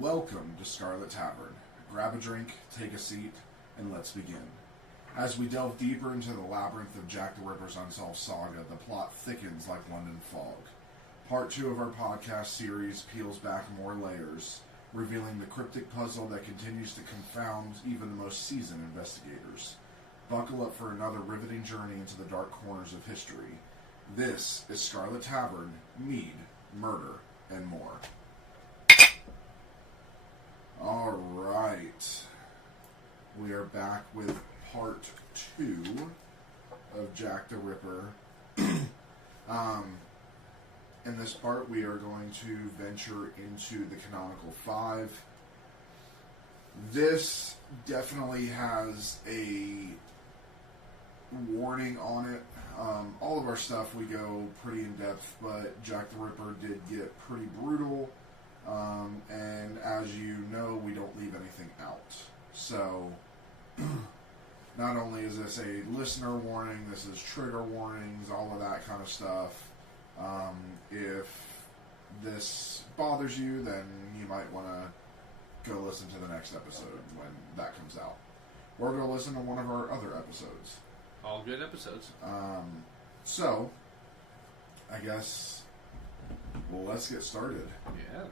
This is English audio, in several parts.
Welcome to Scarlet Tavern. Grab a drink, take a seat, and let's begin. As we delve deeper into the labyrinth of Jack the Ripper's unsolved saga, the plot thickens like London fog. Part 2 of our podcast series peels back more layers, revealing the cryptic puzzle that continues to confound even the most seasoned investigators. Buckle up for another riveting journey into the dark corners of history. This is Scarlet Tavern, Mead, Murder, and more. Alright. We are back with part 2 of Jack the Ripper. In this part, we are going to venture into the canonical 5. This definitely has a warning on it. All of our stuff, we go pretty in-depth, but Jack the Ripper did get pretty brutal. And as you know, we don't leave anything out. So, not only is this a listener warning, this is trigger warnings, all of that kind of stuff. If this bothers you, then you might want to go listen to the next episode when that comes out. Or go listen to one of our other episodes. All good episodes. So, I guess, well, let's get started. Yeah.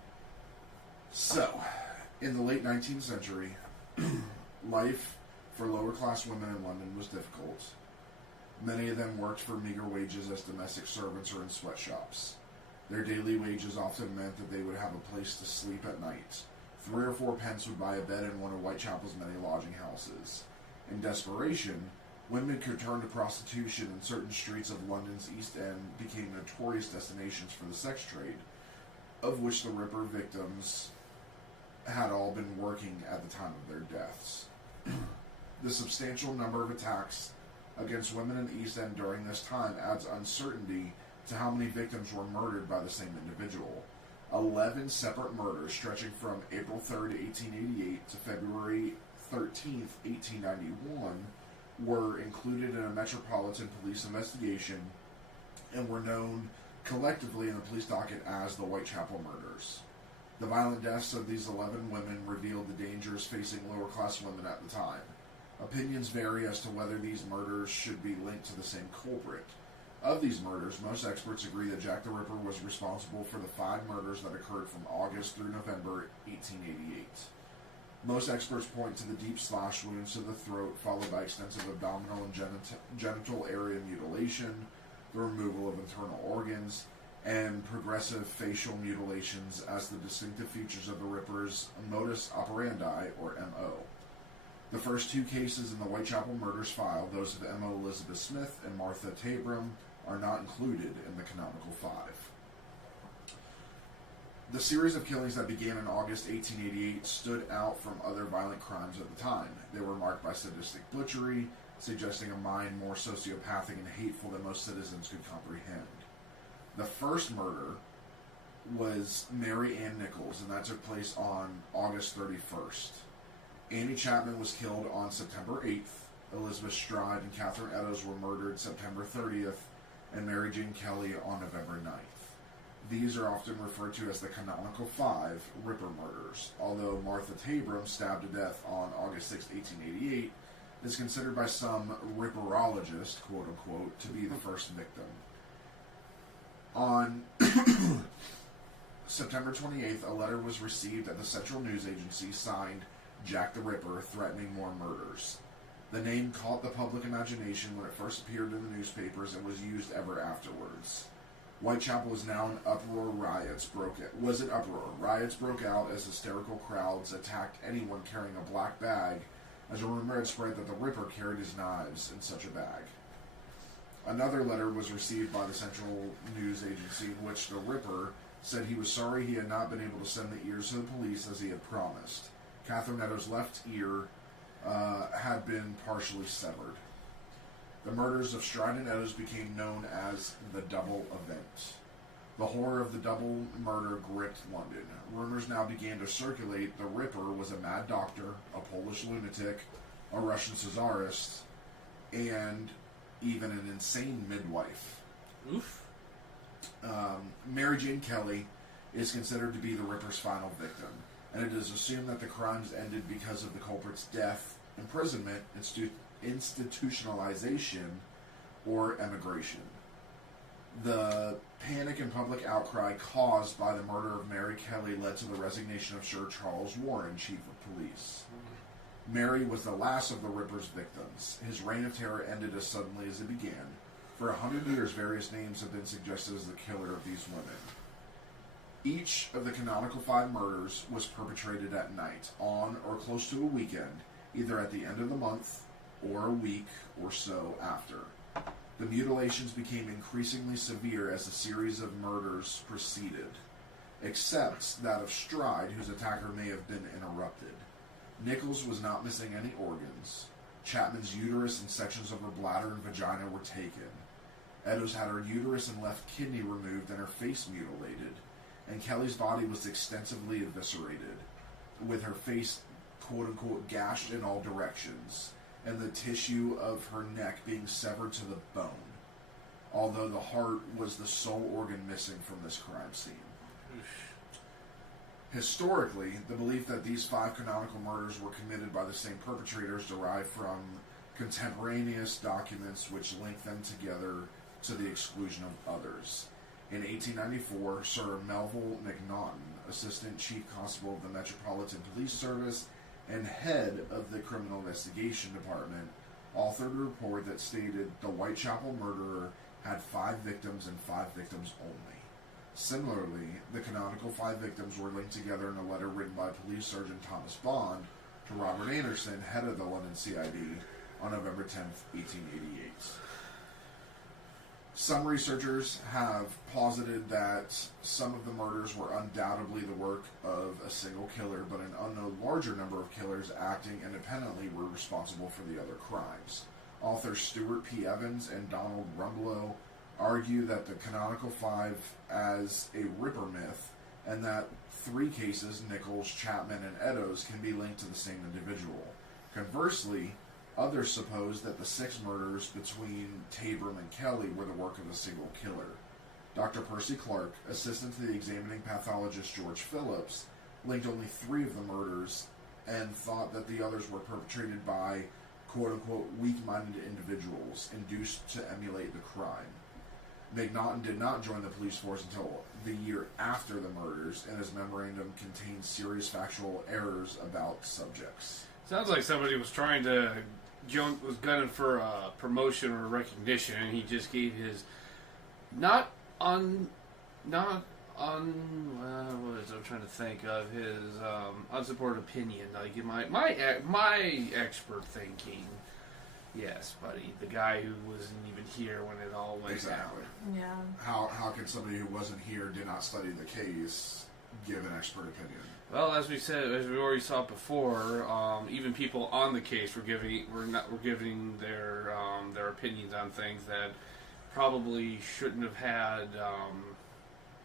So, in the late 19th century, life for lower-class women in London was difficult. Many of them worked for meager wages as domestic servants or in sweatshops. Their daily wages often meant that they would have a place to sleep at night. 3 or 4 pence would buy a bed in one of Whitechapel's many lodging houses. In desperation, women could turn to prostitution, and certain streets of London's East End became notorious destinations for the sex trade, of which the Ripper victims had all been working at the time of their deaths. The substantial number of attacks against women in the East End during this time adds uncertainty to how many victims were murdered by the same individual. 11 separate murders stretching from April 3rd, 1888 to February 13th, 1891 were included in a Metropolitan Police investigation and were known collectively in the police docket as the Whitechapel murders. The violent deaths of these 11 women revealed the dangers facing lower-class women at the time. Opinions vary as to whether these murders should be linked to the same culprit. Of these murders, most experts agree that Jack the Ripper was responsible for the 5 murders that occurred from August through November 1888. Most experts point to the deep slash wounds to the throat, followed by extensive abdominal and genital area mutilation, the removal of internal organs, and progressive facial mutilations as the distinctive features of the Ripper's modus operandi, or M.O. The first 2 cases in the Whitechapel murders file, those of M.O. Elizabeth Smith and Martha Tabram, are not included in the canonical 5. The series of killings that began in August 1888 stood out from other violent crimes at the time. They were marked by sadistic butchery, suggesting a mind more sociopathic and hateful than most citizens could comprehend. The first murder was Mary Ann Nichols, and that took place on August 31st. Annie Chapman was killed on September 8th. Elizabeth Stride and Catherine Eddowes were murdered September 30th, and Mary Jane Kelly on November 9th. These are often referred to as the canonical 5 Ripper murders, although Martha Tabram, stabbed to death on August 6, 1888, is considered by some Ripperologists, quote-unquote, to be the first victim. On September 28th, a letter was received at the Central News Agency signed Jack the Ripper, threatening more murders. The name caught the public imagination when it first appeared in the newspapers and was used ever afterwards. Whitechapel was now in uproar. Riots broke out as hysterical crowds attacked anyone carrying a black bag, as a rumor had spread that the Ripper carried his knives in such a bag. Another letter was received by the Central News Agency in which the Ripper said he was sorry he had not been able to send the ears to the police as he had promised. Catherine Eddowes' left ear had been partially severed. The murders of Stride and Eddowes became known as the Double Event. The horror of the double murder gripped London. Rumors now began to circulate the Ripper was a mad doctor, a Polish lunatic, a Russian Czarist, and even an insane midwife. Oof. Mary Jane Kelly is considered to be the Ripper's final victim. and it is assumed that the crimes ended because of the culprit's death, imprisonment, institutionalization, or emigration. The panic and public outcry caused by the murder of Mary Kelly led to the resignation of Sir Charles Warren, chief of police. Mary was the last of the Ripper's victims. His reign of terror ended as suddenly as it began. For 100 years, various names have been suggested as the killer of these women. Each of the canonical 5 murders was perpetrated at night, on or close to a weekend, either at the end of the month or a week or so after. The mutilations became increasingly severe as the series of murders proceeded, except that of Stride, whose attacker may have been interrupted. Nichols was not missing any organs. Chapman's uterus and sections of her bladder and vagina were taken. Eddowes had her uterus and left kidney removed and her face mutilated, and Kelly's body was extensively eviscerated, with her face quote-unquote gashed in all directions, and the tissue of her neck being severed to the bone, although the heart was the sole organ missing from this crime scene. Historically, the belief that these 5 canonical murders were committed by the same perpetrators derived from contemporaneous documents which link them together to the exclusion of others. In 1894, Sir Melville McNaughton, Assistant Chief Constable of the Metropolitan Police Service and head of the Criminal Investigation Department, authored a report that stated the Whitechapel murderer had 5 victims and 5 victims only. Similarly, the canonical 5 victims were linked together in a letter written by Police Sergeant Thomas Bond to Robert Anderson, head of the London CID, on November 10, 1888. Some researchers have posited that some of the murders were undoubtedly the work of a single killer, but an unknown larger number of killers acting independently were responsible for the other crimes. Authors Stuart P. Evans and Donald Rumbelow argue that the canonical 5 as a Ripper myth, and that 3 cases, Nichols, Chapman, and Eddowes, can be linked to the same individual. Conversely, others suppose that the 6 murders between Tabram and Kelly were the work of a single killer. Dr. Percy Clark, assistant to the examining pathologist George Phillips, linked only 3 of the murders and thought that the others were perpetrated by quote-unquote weak-minded individuals induced to emulate the crime. McNaughton did not join the police force until the year after the murders, and his memorandum contained serious factual errors about subjects. Sounds like somebody was trying to was gunning for a promotion or recognition, and he just gave his what is I'm trying to think of his unsupported opinion. Like my expert thinking. Yes, buddy. The guy who wasn't even here when it all went down. Yeah. How can somebody who wasn't here, did not study the case, give an expert opinion? Well, as we said, as we already saw before, even people on the case were giving their opinions on things that probably shouldn't have had.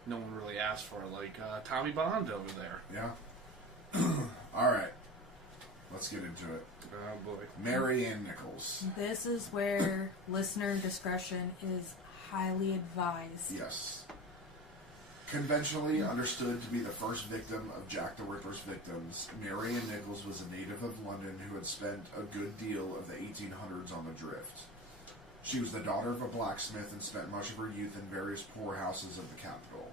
No one really asked for, like Tommy Bond over there. Yeah. All right. Let's get into it. Oh boy. Mary Ann Nichols. This is where listener discretion is highly advised. Yes. Conventionally understood to be the first victim of Jack the Ripper's victims, Mary Ann Nichols was a native of London who had spent a good deal of the 1800s on the drift. She was the daughter of a blacksmith and spent much of her youth in various poorhouses of the capital.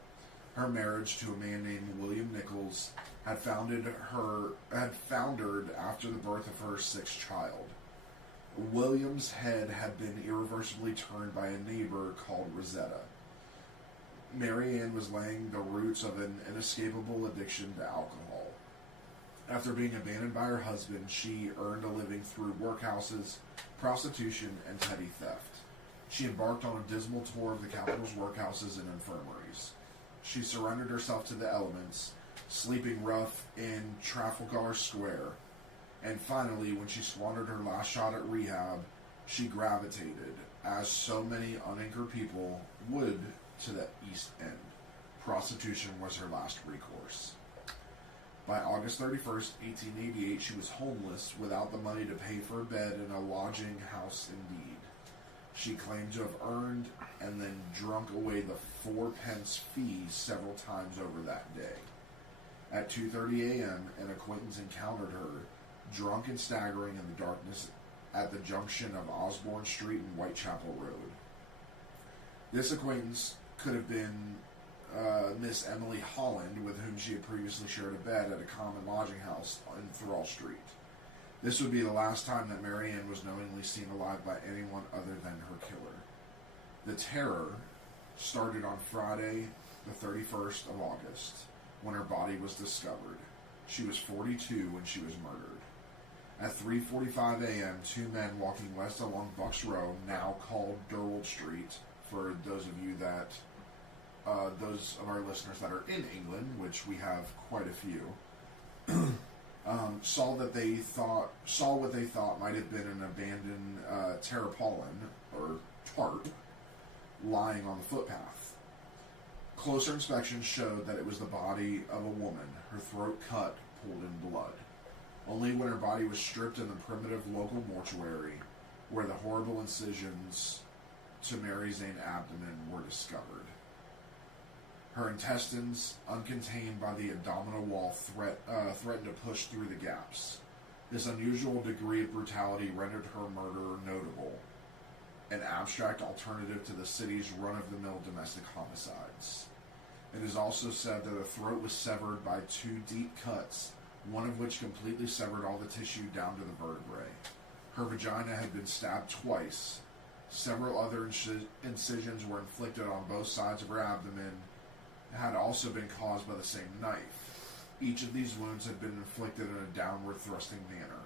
Her marriage to a man named William Nichols had foundered after the birth of her 6th child. William's head had been irreversibly turned by a neighbor called Rosetta. Mary Ann was laying the roots of an inescapable addiction to alcohol. After being abandoned by her husband, she earned a living through workhouses, prostitution, and petty theft. She embarked on a dismal tour of the capital's workhouses and infirmaries. She surrendered herself to the elements, sleeping rough in Trafalgar Square, and finally, when she squandered her last shot at rehab, she gravitated, as so many unanchored people would, to the East End. Prostitution was her last recourse. By August 31st, 1888, she was homeless, without the money to pay for a bed in a lodging house indeed. She claimed to have earned and then drunk away the 4 pence fee several times over that day. At 2:30 a.m., an acquaintance encountered her, drunk and staggering in the darkness at the junction of Osborne Street and Whitechapel Road. This acquaintance could have been Miss Emily Holland, with whom she had previously shared a bed at a common lodging house in Thrall Street. This would be the last time that Marianne was knowingly seen alive by anyone other than her killer. The terror started on Friday, the 31st of August, when her body was discovered. She was 42 when she was murdered. At 3:45 a.m., two men walking west along Bucks Row, now called Durward Street, for those of you that, those of our listeners that are in England, which we have quite a few, saw what they thought might have been an abandoned tarpaulin or tarp lying on the footpath. Closer inspection showed that it was the body of a woman, her throat cut, pulled in blood. Only when her body was stripped in the primitive local mortuary, where the horrible incisions to Mary Zane abdomen were discovered. Her intestines, uncontained by the abdominal wall, threatened to push through the gaps. This unusual degree of brutality rendered her murder notable, an abstract alternative to the city's run-of-the-mill domestic homicides. It is also said that her throat was severed by two deep cuts, one of which completely severed all the tissue down to the vertebrae. Her vagina had been stabbed twice. Several other incisions were inflicted on both sides of her abdomen, had also been caused by the same knife. Each of these wounds had been inflicted in a downward thrusting manner,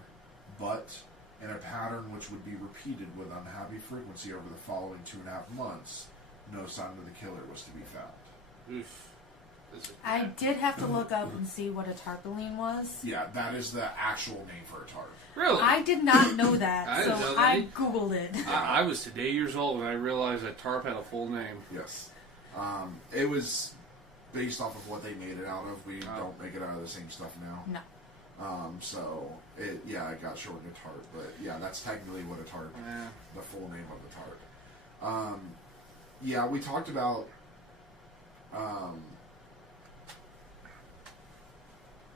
but in a pattern which would be repeated with unhappy frequency over the following 2.5 months. No sign of the killer was to be found. Oof. I did have to look up and see what a tarpaulin was. Yeah, that is the actual name for a tarp. Really? I did not know that, I didn't know that. I Googled it. I was today years old when I realized that tarp had a full name. Yes. It was based off of what they made it out of. We don't make it out of the same stuff now. No. So, it got shortened to tarp. But, yeah, that's technically what a tarp, the full name of the tarp. We talked about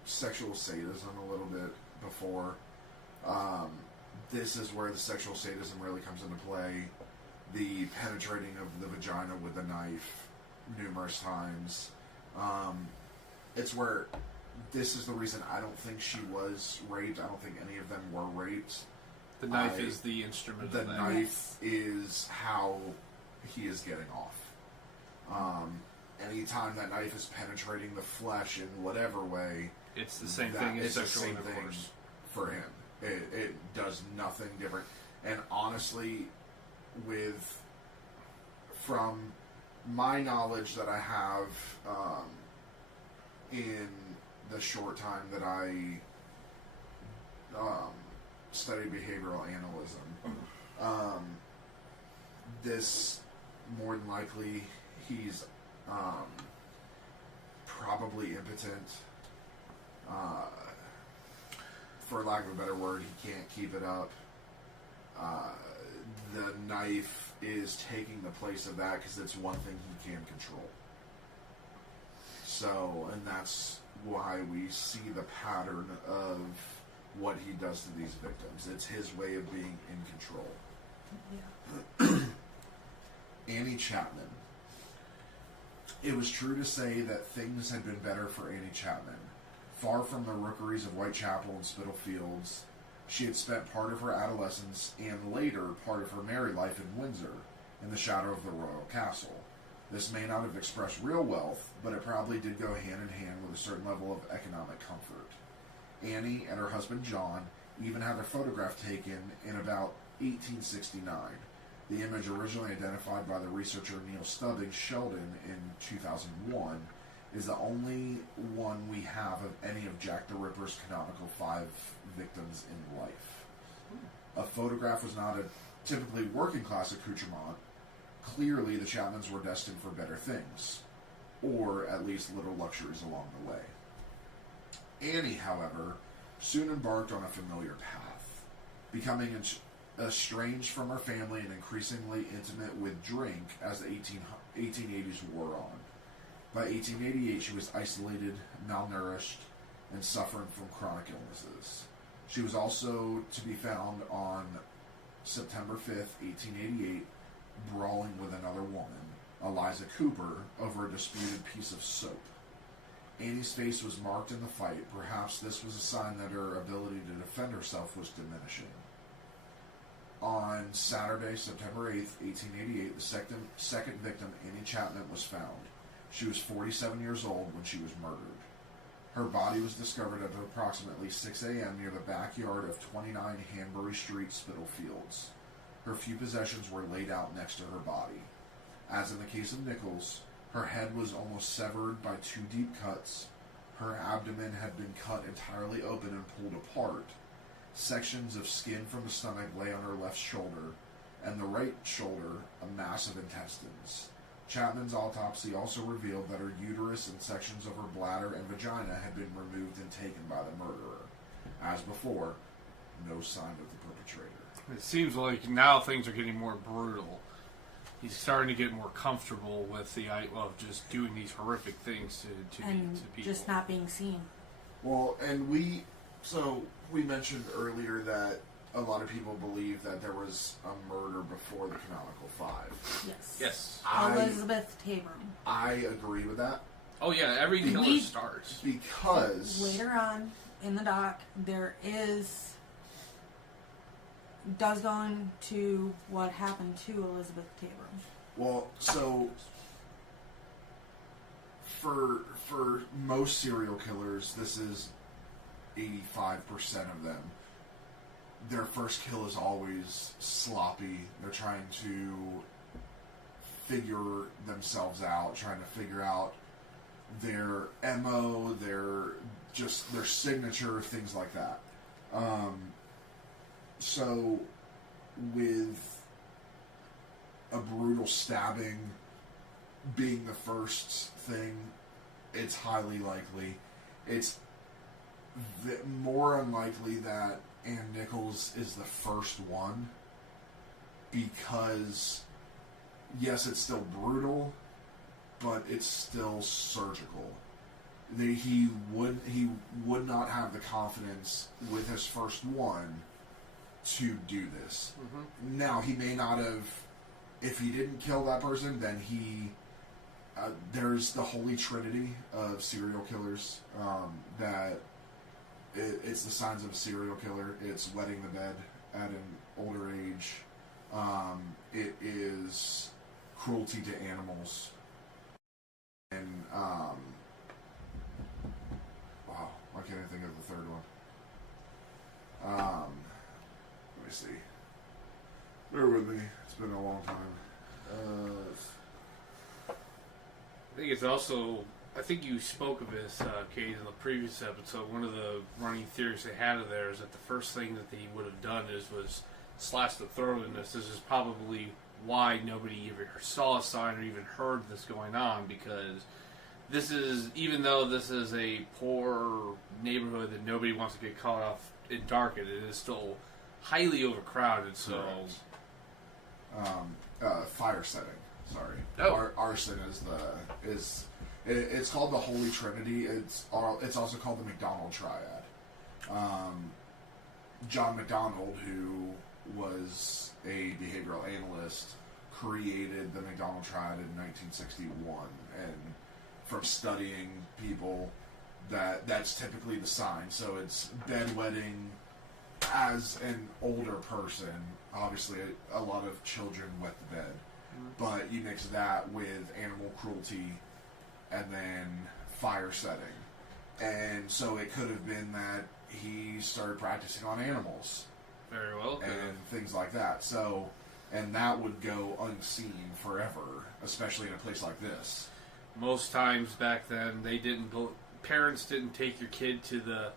sexual sadism a little bit before. This is where the sexual sadism really comes into play. The penetrating of the vagina with a knife numerous times. It's where this is the reason I don't think she was raped. I don't think any of them were raped. The knife is the instrument. The of that. knife is how he is getting off. Anytime that knife is penetrating the flesh in whatever way, it's the same thing as sexual intercourse. It's the same thing for him. It does nothing different. And honestly, from my knowledge that I have in the short time that I study behavioral analysis, this more than likely he's probably impotent. For lack of a better word, he can't keep it up. The knife is taking the place of that because it's one thing he can control. So, and that's why we see the pattern of what he does to these victims. It's his way of being in control. Yeah. Annie Chapman. It was true to say that things had been better for Annie Chapman. Far from the rookeries of Whitechapel and Spitalfields, she had spent part of her adolescence and later part of her married life in Windsor, in the shadow of the royal castle. This may not have expressed real wealth, but it probably did go hand in hand with a certain level of economic comfort. Annie and her husband John even had their photograph taken in about 1869. The image, originally identified by the researcher Neil Stubbing Sheldon in 2001, is the only one we have of any of Jack the Ripper's canonical 5 victims in life. A photograph was not a typically working-class accoutrement. Clearly, the Chapmans were destined for better things, or at least little luxuries along the way. Annie, however, soon embarked on a familiar path, becoming estranged from her family and increasingly intimate with drink as the 1880s wore on. By 1888, she was isolated, malnourished, and suffering from chronic illnesses. She was also to be found on September 5th, 1888, brawling with another woman, Eliza Cooper, over a disputed piece of soap. Annie's face was marked in the fight. Perhaps this was a sign that her ability to defend herself was diminishing. On Saturday, September 8th, 1888, the second victim, Annie Chapman, was found. She was 47 years old when she was murdered. Her body was discovered at approximately 6 a.m. near the backyard of 29 Hanbury Street, Spitalfields. Her few possessions were laid out next to her body. As in the case of Nichols, her head was almost severed by 2 deep cuts. Her abdomen had been cut entirely open and pulled apart. Sections of skin from the stomach lay on her left shoulder, and the right shoulder a mass of intestines. Chapman's autopsy also revealed that her uterus and sections of her bladder and vagina had been removed and taken by the murderer. As before, no sign of the perpetrator. It seems like now things are getting more brutal. He's starting to get more comfortable with the idea of just doing these horrific things to people. Just not being seen. Well, and we mentioned earlier that a lot of people believe that there was a murder before the canonical 5. Yes. Yes. Elizabeth Tabram. I agree with that. Oh yeah, every killer starts. Because later on in the doc, does go into what happened to Elizabeth Tabram. Well, so for most serial killers, this is 85% of them. Their first kill is always sloppy. They're trying to figure themselves out, trying to figure out their MO, their signature, things like that. So, with a brutal stabbing being the first thing, it's highly likely. It's more unlikely that Ann Nichols is the first one, because, yes, it's still brutal, but it's still surgical. He would not have the confidence with his first one to do this. Mm-hmm. Now, he may not have, if he didn't kill that person, then there's the holy trinity of serial killers, that it's the signs of a serial killer. It's wetting the bed at an older age. It is cruelty to animals. And, wow, why can't I think of the third one? Let me see. Bear with me. It's been a long time. I think it's also, I think you spoke of this, Kayde, in the previous episode. One of the running theories they had of there is that the first thing that they would have done was slash the throat in this. This is probably why nobody even saw a sign or even heard this going on, because this is, even though this is a poor neighborhood that nobody wants to get caught off in dark, it is still highly overcrowded. So, fire setting. Sorry, arson is it's called the Holy Trinity. It's also called the McDonald Triad. John McDonald, who was a behavioral analyst, created the McDonald Triad in 1961, and from studying people, that's typically the sign. So it's bedwetting as an older person. Obviously, a lot of children wet the bed, but you mix that with animal cruelty and then fire setting. And so it could have been that he started practicing on animals. Very well. And things like that. So, and that would go unseen forever, especially in a place like this. Most times back then, parents didn't take your kid to the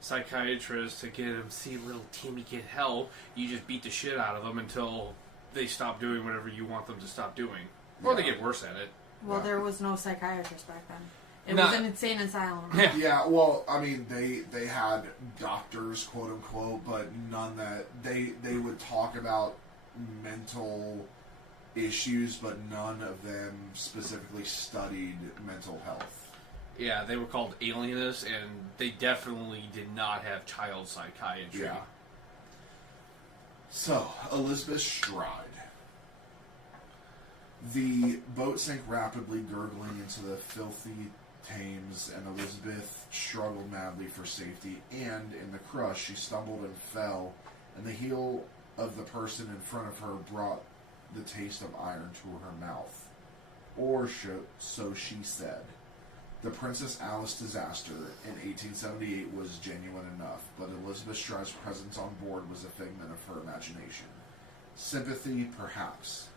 psychiatrist to get him, see little Timmy get help. You just beat the shit out of them until they stop doing whatever you want them to stop doing. Or they get worse at it. Well, there was no psychiatrist back then. It was an insane asylum. Yeah, well, I mean, they had doctors, quote unquote, but none that they would talk about mental issues, but none of them specifically studied mental health. Yeah, they were called alienists, and they definitely did not have child psychiatry. Yeah. So, Elizabeth Stride. The boat sank rapidly, gurgling into the filthy Thames, and Elizabeth struggled madly for safety, and in the crush she stumbled and fell, and the heel of the person in front of her brought the taste of iron to her mouth. Or so she said. The Princess Alice disaster in 1878 was genuine enough, but Elizabeth Stride's presence on board was a figment of her imagination. Sympathy, perhaps.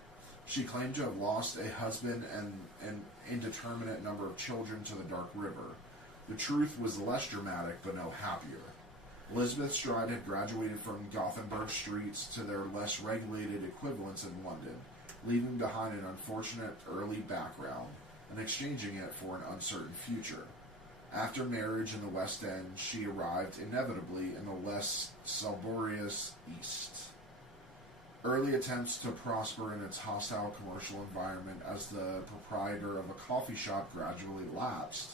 She claimed to have lost a husband and an indeterminate number of children to the Dark River. The truth was less dramatic, but no happier. Elizabeth Stride had graduated from Gothenburg streets to their less regulated equivalents in London, leaving behind an unfortunate early background and exchanging it for an uncertain future. After marriage in the West End, she arrived inevitably in the less salubrious East. Early attempts to prosper in its hostile commercial environment as the proprietor of a coffee shop gradually lapsed,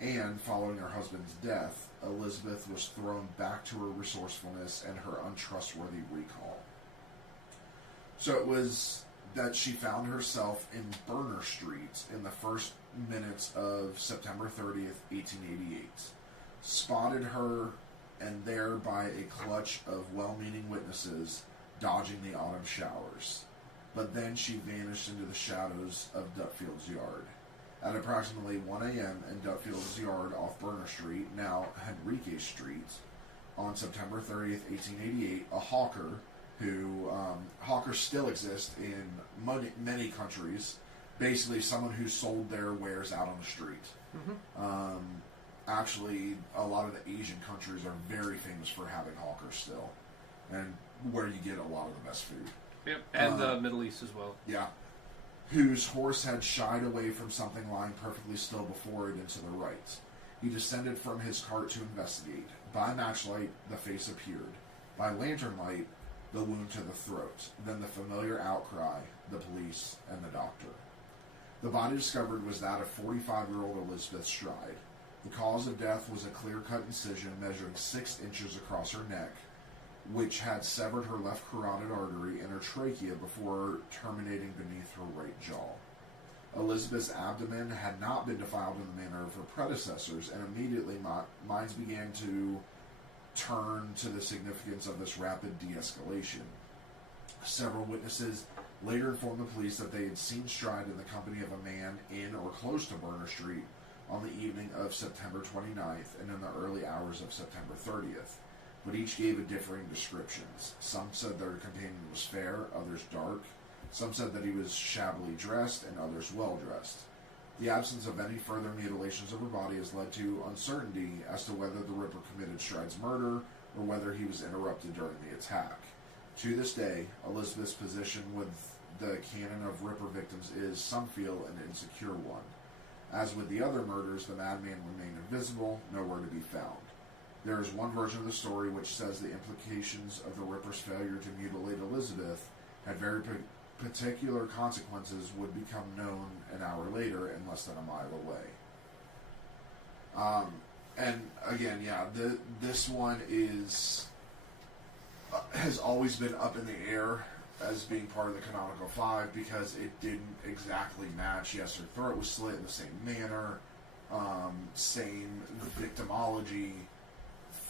and following her husband's death, Elizabeth was thrown back to her resourcefulness and her untrustworthy recall. So it was that she found herself in Berner Street in the first minutes of September 30th, 1888. Spotted her, and there by a clutch of well-meaning witnesses, dodging the autumn showers. But then she vanished into the shadows of Dutfield's Yard. At approximately 1 a.m. in Dutfield's Yard off Berner Street, now Henrique Street, on September 30th, 1888, a hawker hawkers still exist in many countries, basically someone who sold their wares out on the street. Mm-hmm. Actually, a lot of the Asian countries are very famous for having hawkers still, and where you get a lot of the best food. Yep, and the Middle East as well. Yeah. Whose horse had shied away from something lying perfectly still before it and to the right. He descended from his cart to investigate. By matchlight, the face appeared. By lantern light, the wound to the throat. Then the familiar outcry, the police, and the doctor. The body discovered was that of 45-year-old Elizabeth Stride. The cause of death was a clear-cut incision measuring 6 inches across her neck, which had severed her left carotid artery and her trachea before terminating beneath her right jaw. Elizabeth's abdomen had not been defiled in the manner of her predecessors, and immediately minds began to turn to the significance of this rapid de-escalation. Several witnesses later informed the police that they had seen Stride in the company of a man in or close to Berner Street on the evening of September 29th and in the early hours of September 30th. But each gave a differing descriptions. Some said their companion was fair, others dark. Some said that he was shabbily dressed, and others well-dressed. The absence of any further mutilations of her body has led to uncertainty as to whether the Ripper committed Stride's murder or whether he was interrupted during the attack. To this day, Elizabeth's position with the canon of Ripper victims is, some feel, an insecure one. As with the other murders, the madman remained invisible, nowhere to be found. There is one version of the story which says the implications of the Ripper's failure to mutilate Elizabeth had very particular consequences would become known an hour later and less than a mile away. And again, yeah, this one has always been up in the air as being part of the canonical 5 because it didn't exactly match. Yes, her throat was slit in the same manner, same victimology,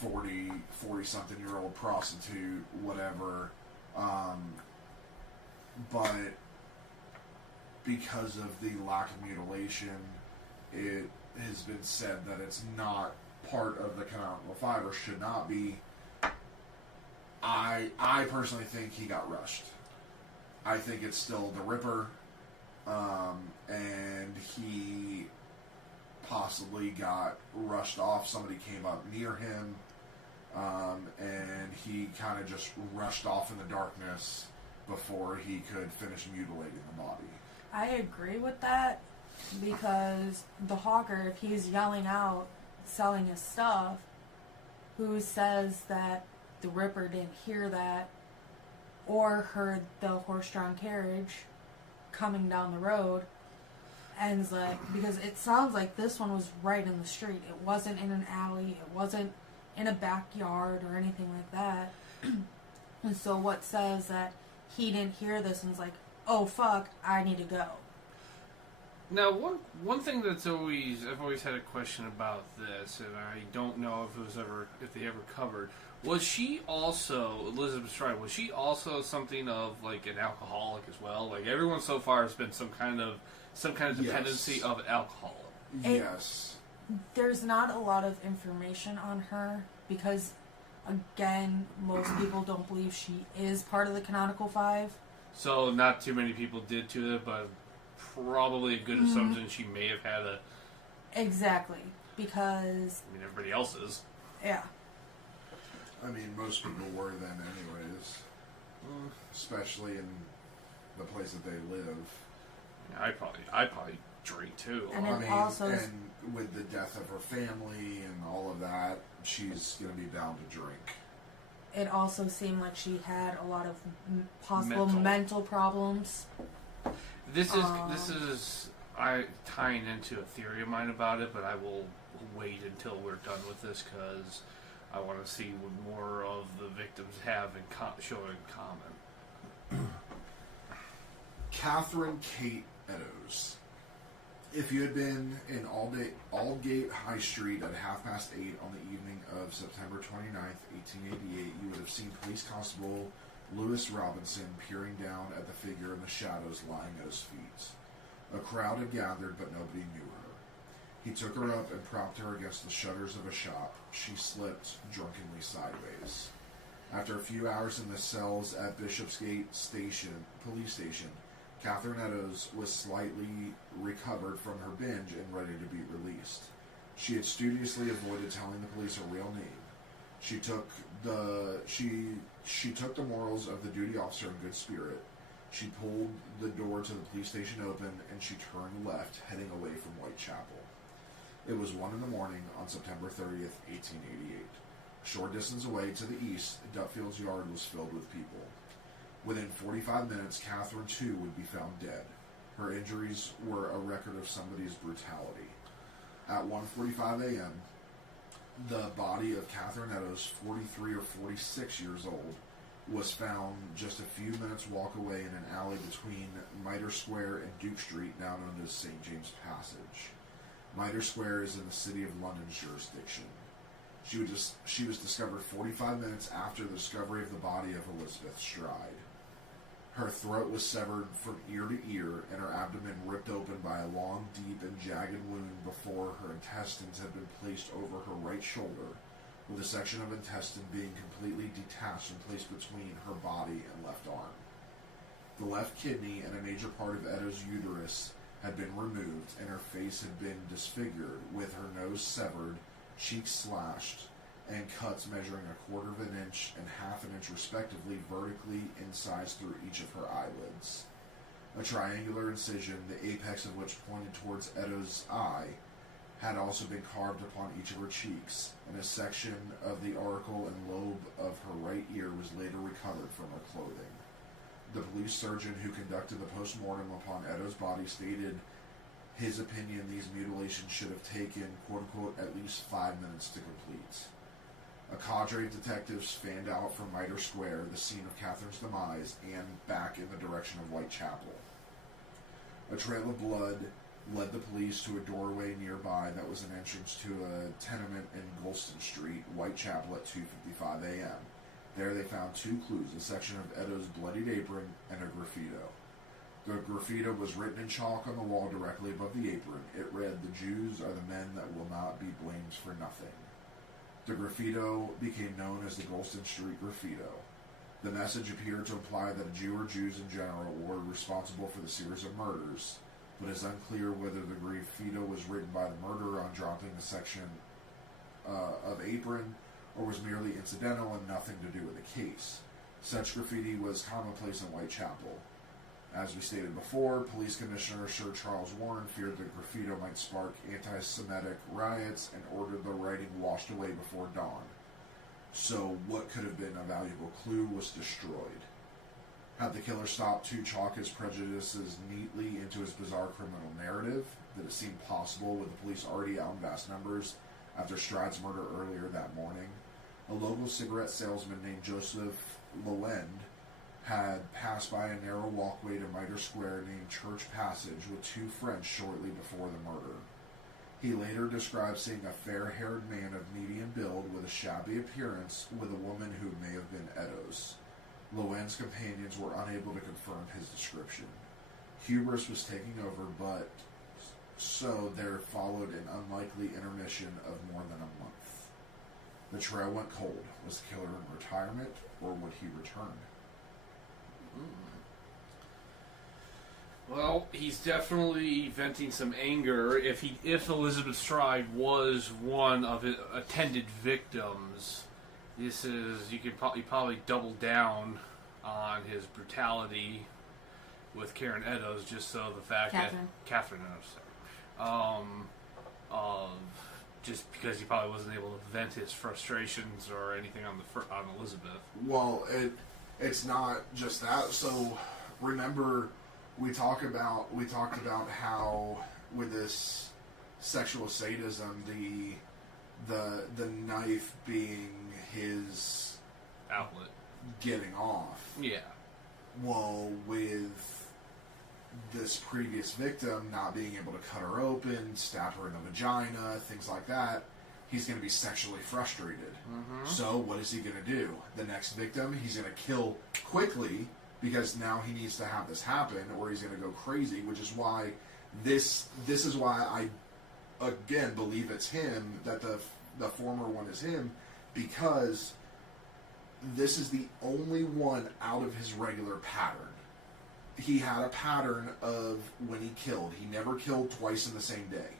40-something-year-old prostitute, whatever. But because of the lack of mutilation, it has been said that it's not part of the canonical 5 or should not be. I personally think he got rushed. I think it's still the Ripper, and he possibly got rushed off. Somebody came up near him, and he kind of just rushed off in the darkness before he could finish mutilating the body. I agree with that because the hawker, if he's yelling out, selling his stuff, who says that the Ripper didn't hear that or heard the horse-drawn carriage coming down the road. And it's like, because it sounds like this one was right in the street. It wasn't in an alley. It wasn't in a backyard or anything like that. And so what says that he didn't hear this and was like, oh fuck, I need to go. Now, one thing that's I've always had a question about this, and I don't know if they ever covered. Was she also, Elizabeth Stride, was she also something of like an alcoholic as well? Like everyone so far has been some kind of dependency Yes. of alcohol. Yes. There's not a lot of information on her because, again, most people don't believe she is part of the Canonical Five. So not too many people did to it, but probably a good assumption she may have had a... Exactly. Because... I mean, everybody else is. Yeah. I mean, most people were then anyways. Especially in the place that they live. Yeah, I probably drink too. And I it mean, also... and with the death of her family and all of that, she's going to be bound to drink. It also seemed like she had a lot of possible Mental. mental problems. This is tying into a theory of mine about it, but I will wait until we're done with this because I want to see what more of the victims have show in common. Catherine Kate Eddowes. If you had been in Aldgate High Street at 8:30 on the evening of September 29th, 1888, you would have seen Police Constable Lewis Robinson peering down at the figure in the shadows lying at his feet. A crowd had gathered, but nobody knew her. He took her up and propped her against the shutters of a shop. She slipped drunkenly sideways. After a few hours in the cells at Bishopsgate Police Station, Catherine Eddowes was slightly recovered from her binge and ready to be released. She had studiously avoided telling the police her real name. She took the morals of the duty officer in good spirit. She pulled the door to the police station open and she turned left, heading away from Whitechapel. It was 1 a.m. on September 30th, 1888. A short distance away to the east, Duffield's yard was filled with people. Within 45 minutes, Catherine, too, would be found dead. Her injuries were a record of somebody's brutality. At 1:45 a.m., the body of Catherine Eddowes, 43 or 46 years old, was found just a few minutes' walk away in an alley between Mitre Square and Duke Street, now known as St. James Passage. Mitre Square is in the City of London's jurisdiction. She was discovered 45 minutes after the discovery of the body of Elizabeth Stride. Her throat was severed from ear to ear, and her abdomen ripped open by a long, deep, and jagged wound before her intestines had been placed over her right shoulder, with a section of intestine being completely detached and placed between her body and left arm. The left kidney and a major part of Eddowes' uterus had been removed, and her face had been disfigured, with her nose severed, cheeks slashed, and cuts measuring 1/4 of an inch and 1/2 inch respectively vertically incised through each of her eyelids. A triangular incision, the apex of which pointed towards Eddowes' eye, had also been carved upon each of her cheeks, and a section of the auricle and lobe of her right ear was later recovered from her clothing. The police surgeon who conducted the post-mortem upon Eddowes' body stated his opinion these mutilations should have taken, quote-unquote, at least 5 minutes to complete. A cadre of detectives fanned out from Mitre Square, the scene of Catherine's demise, and back in the direction of Whitechapel. A trail of blood led the police to a doorway nearby that was an entrance to a tenement in Golston Street, Whitechapel, at 2:55 a.m. There they found 2 clues, a section of Eddowes' bloodied apron and a graffito. The graffito was written in chalk on the wall directly above the apron. It read, "The Jews are the men that will not be blamed for nothing." The graffito became known as the Golston Street Graffito. The message appeared to imply that a Jew or Jews in general were responsible for the series of murders, but it is unclear whether the graffito was written by the murderer on dropping the section of apron, or was merely incidental and nothing to do with the case. Such graffiti was commonplace in Whitechapel. As we stated before, Police Commissioner Sir Charles Warren feared the graffito might spark anti-Semitic riots and ordered the writing washed away before dawn. So what could have been a valuable clue was destroyed. Had the killer stopped to chalk his prejudices neatly into his bizarre criminal narrative, that it seemed possible with the police already out in vast numbers after Strahd's murder earlier that morning. A local cigarette salesman named Joseph Lewend had passed by a narrow walkway to Mitre Square named Church Passage with two friends shortly before the murder. He later described seeing a fair-haired man of medium build with a shabby appearance with a woman who may have been Edo's. Lewend's companions were unable to confirm his description. Hubris was taking over, but so there followed an unlikely intermission of more than a month. The trail went cold. Was the killer in retirement, or would he return? Well, he's definitely venting some anger. If Elizabeth Stride was one of his attended victims, this is you could probably double down on his brutality with Karen Eddowes, just so the fact that Catherine Eddowes, just because he probably wasn't able to vent his frustrations or anything on Elizabeth. Well, it's not just that. So remember, we talked about how with this sexual sadism, the knife being his outlet, getting off. Yeah. Well, with this previous victim not being able to cut her open, stab her in the vagina, things like that, he's going to be sexually frustrated. Mm-hmm. So what is he going to do? The next victim, he's going to kill quickly because now he needs to have this happen, or he's going to go crazy. Which is why this is why I again believe it's him, that the former one is him, because this is the only one out of his regular pattern. He had a pattern of when he killed. He never killed twice in the same day.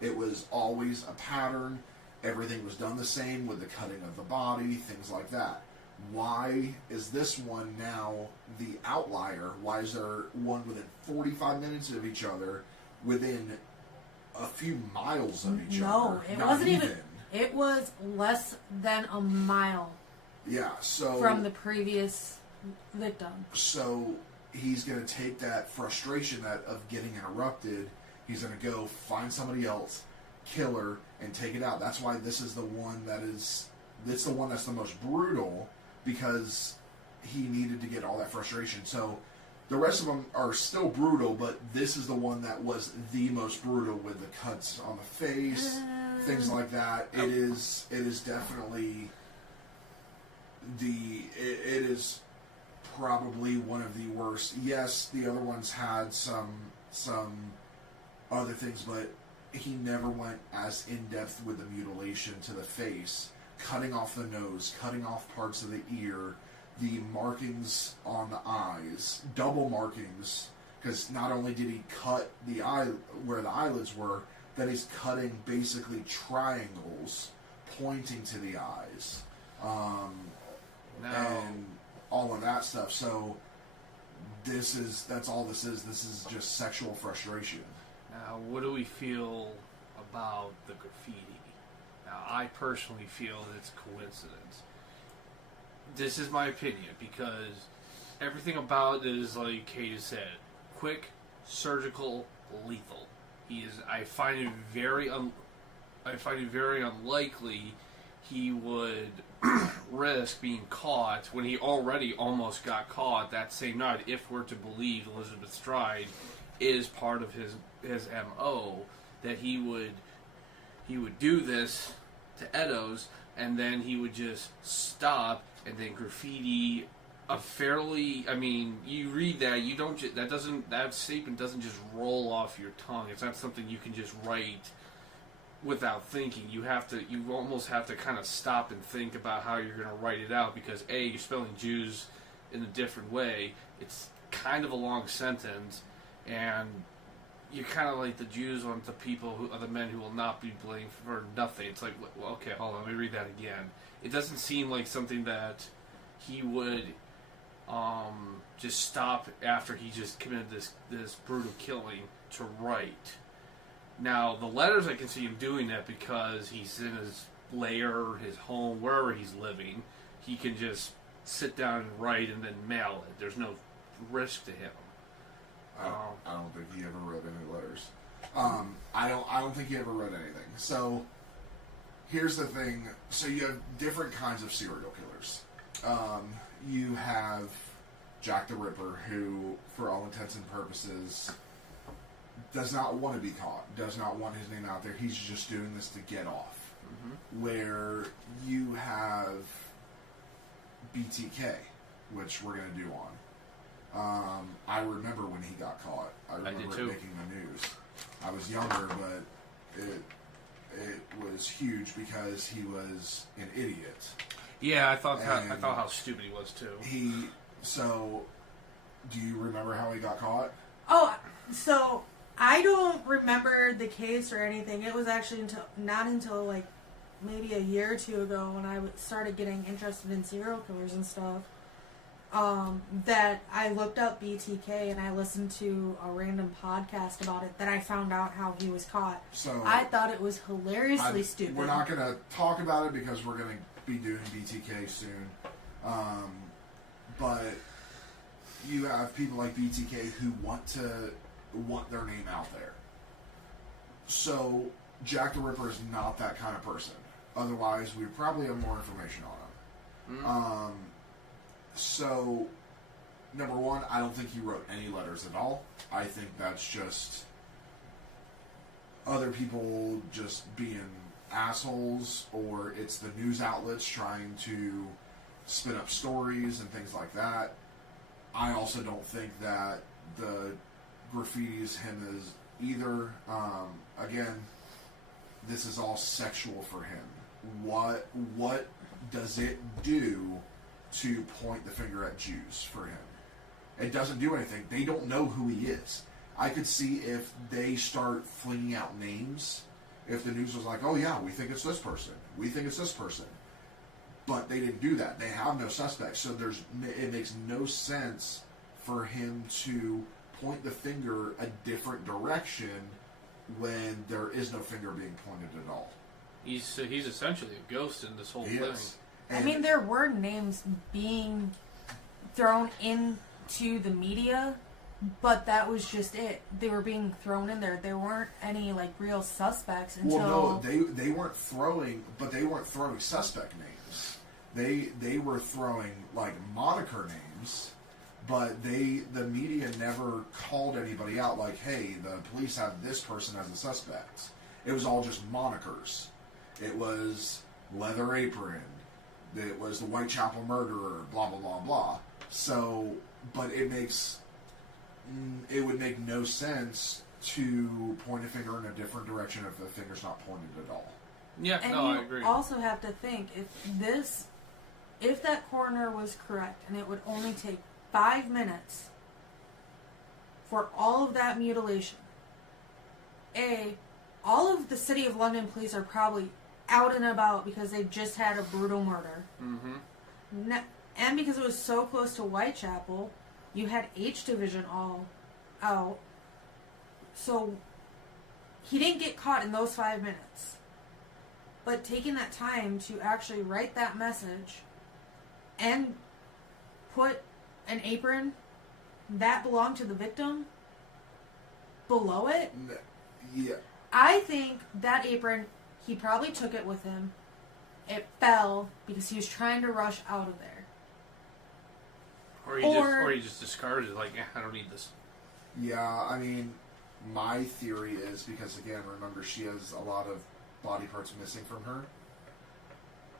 It was always a pattern. Everything was done the same with the cutting of the body, things like that. Why is this one now the outlier? Why is there one within 45 minutes of each other, within a few miles of each other? No, it wasn't even. It was less than a mile. Yeah, so from the previous victim. So he's going to take that frustration of getting interrupted. He's going to go find somebody else, kill her, and take it out. That's why this is the one that's the most brutal, because he needed to get all that frustration. So the rest of them are still brutal, but this is the one that was the most brutal, with the cuts on the face, things like that. It is definitely it is probably one of the worst. Yes, the other ones had some other things, but he never went as in-depth with the mutilation to the face, cutting off the nose, cutting off parts of the ear, the markings on the eyes, double markings, because not only did he cut the eye where the eyelids were, then he's cutting basically triangles pointing to the eyes. And all of that stuff. So that's all this is. This is just sexual frustration. Now, what do we feel about the graffiti? Now, I personally feel that it's coincidence. This is my opinion, because everything about it is, like Kayde said, quick, surgical, lethal. I find it very unlikely he would risk being caught when he already almost got caught that same night, if we're to believe Elizabeth Stride is part of his MO, that he would do this to Eddowes, and then he would just stop and then graffiti a fairly, I mean, you read that, you don't just, that statement doesn't just roll off your tongue. It's not something you can just write without thinking. You almost have to kind of stop and think about how you're going to write it out, because A, you're spelling Jews in a different way. It's kind of a long sentence, and you're kind of like the Jews on the people who are the men who will not be blamed for nothing. It's like, well, okay, hold on, let me read that again. It doesn't seem like something that he would just stop after he just committed this brutal killing to write. Now, the letters, I can see him doing that because he's in his lair, his home, wherever he's living. He can just sit down and write and then mail it. There's no risk to him. I don't think he ever wrote any letters. I don't think he ever wrote anything. So here's the thing. So you have different kinds of serial killers. You have Jack the Ripper, who, for all intents and purposes, does not want to be caught, does not want his name out there. He's just doing this to get off. Mm-hmm. Where you have BTK, which we're going to do on. I remember when he got caught. I remember it making the news. I was younger, but it was huge because he was an idiot. Yeah, I thought how stupid he was too. So, do you remember how he got caught? Oh, so I don't remember the case or anything. It was actually not until like maybe a year or two ago when I started getting interested in serial killers and stuff, that I looked up BTK and I listened to a random podcast about it, that I found out how he was caught. So I thought it was hilariously stupid. We're not going to talk about it because we're going to be doing BTK soon. But you have people like BTK who want their name out there. So Jack the Ripper is not that kind of person. Otherwise, we'd probably have more information on him. Mm-hmm. So, number one, I don't think he wrote any letters at all. I think that's just other people just being assholes, or it's the news outlets trying to spin up stories and things like that. I also don't think that the graffiti's him as either. Again, this is all sexual for him. What does it do to point the finger at Jews for him? It doesn't do anything. They don't know who he is. I could see if they start flinging out names, if the news was like, oh yeah, we think it's this person, we think it's this person. But they didn't do that. They have no suspects. So it makes no sense for him to point the finger a different direction when there is no finger being pointed at all. He's essentially a ghost in this whole thing. I mean, there were names being thrown into the media, but that was just it. They were being thrown in there. There weren't any like real suspects until. Well, no, they weren't throwing, but they weren't throwing suspect names. They were throwing like moniker names, but the media never called anybody out like, hey, the police have this person as a suspect. It was all just monikers. It was Leather Apron. It was the Whitechapel murderer. Blah blah blah blah. So, but it would make no sense to point a finger in a different direction if the finger's not pointed at all. Yeah, and no, I agree. You also have to think if that coroner was correct, and it would only take 5 minutes for all of that mutilation. All of the City of London police are probably out and about because they just had a brutal murder. Mm-hmm. And because it was so close to Whitechapel, you had H Division all out. So he didn't get caught in those 5 minutes. But taking that time to actually write that message and put an apron that belonged to the victim below it. Yeah. I think that apron, he probably took it with him. It fell because he was trying to rush out of there. Or he just discarded it, like, I don't need this. Yeah, I mean, my theory is because, again, remember, she has a lot of body parts missing from her,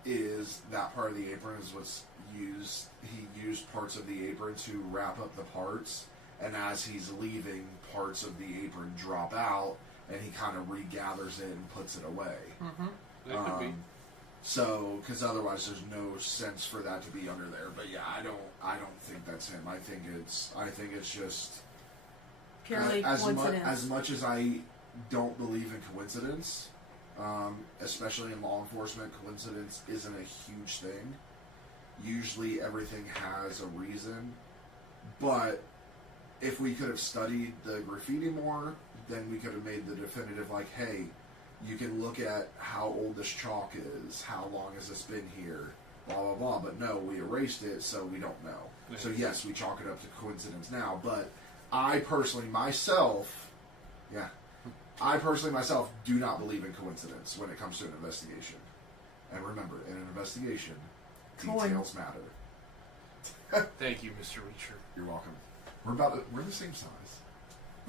is that part of the apron is what's used. He used parts of the apron to wrap up the parts, and as he's leaving, parts of the apron drop out, and he kind of regathers it and puts it away. Mm-hmm. That could be. So, because otherwise there's no sense for that to be under there. But yeah, I don't think that's him. I think it's just purely coincidence. As much as I don't believe in coincidence, especially in law enforcement, coincidence isn't a huge thing. Usually everything has a reason. But if we could have studied the graffiti more, then we could have made the definitive, like, hey, you can look at how old this chalk is, how long has this been here, blah, blah, blah. But no, we erased it, so we don't know. Yeah. So yes, we chalk it up to coincidence now. But I personally myself do not believe in coincidence when it comes to an investigation. And remember, in an investigation, details matter. Thank you, Mr. Reacher. You're welcome. We're the same size.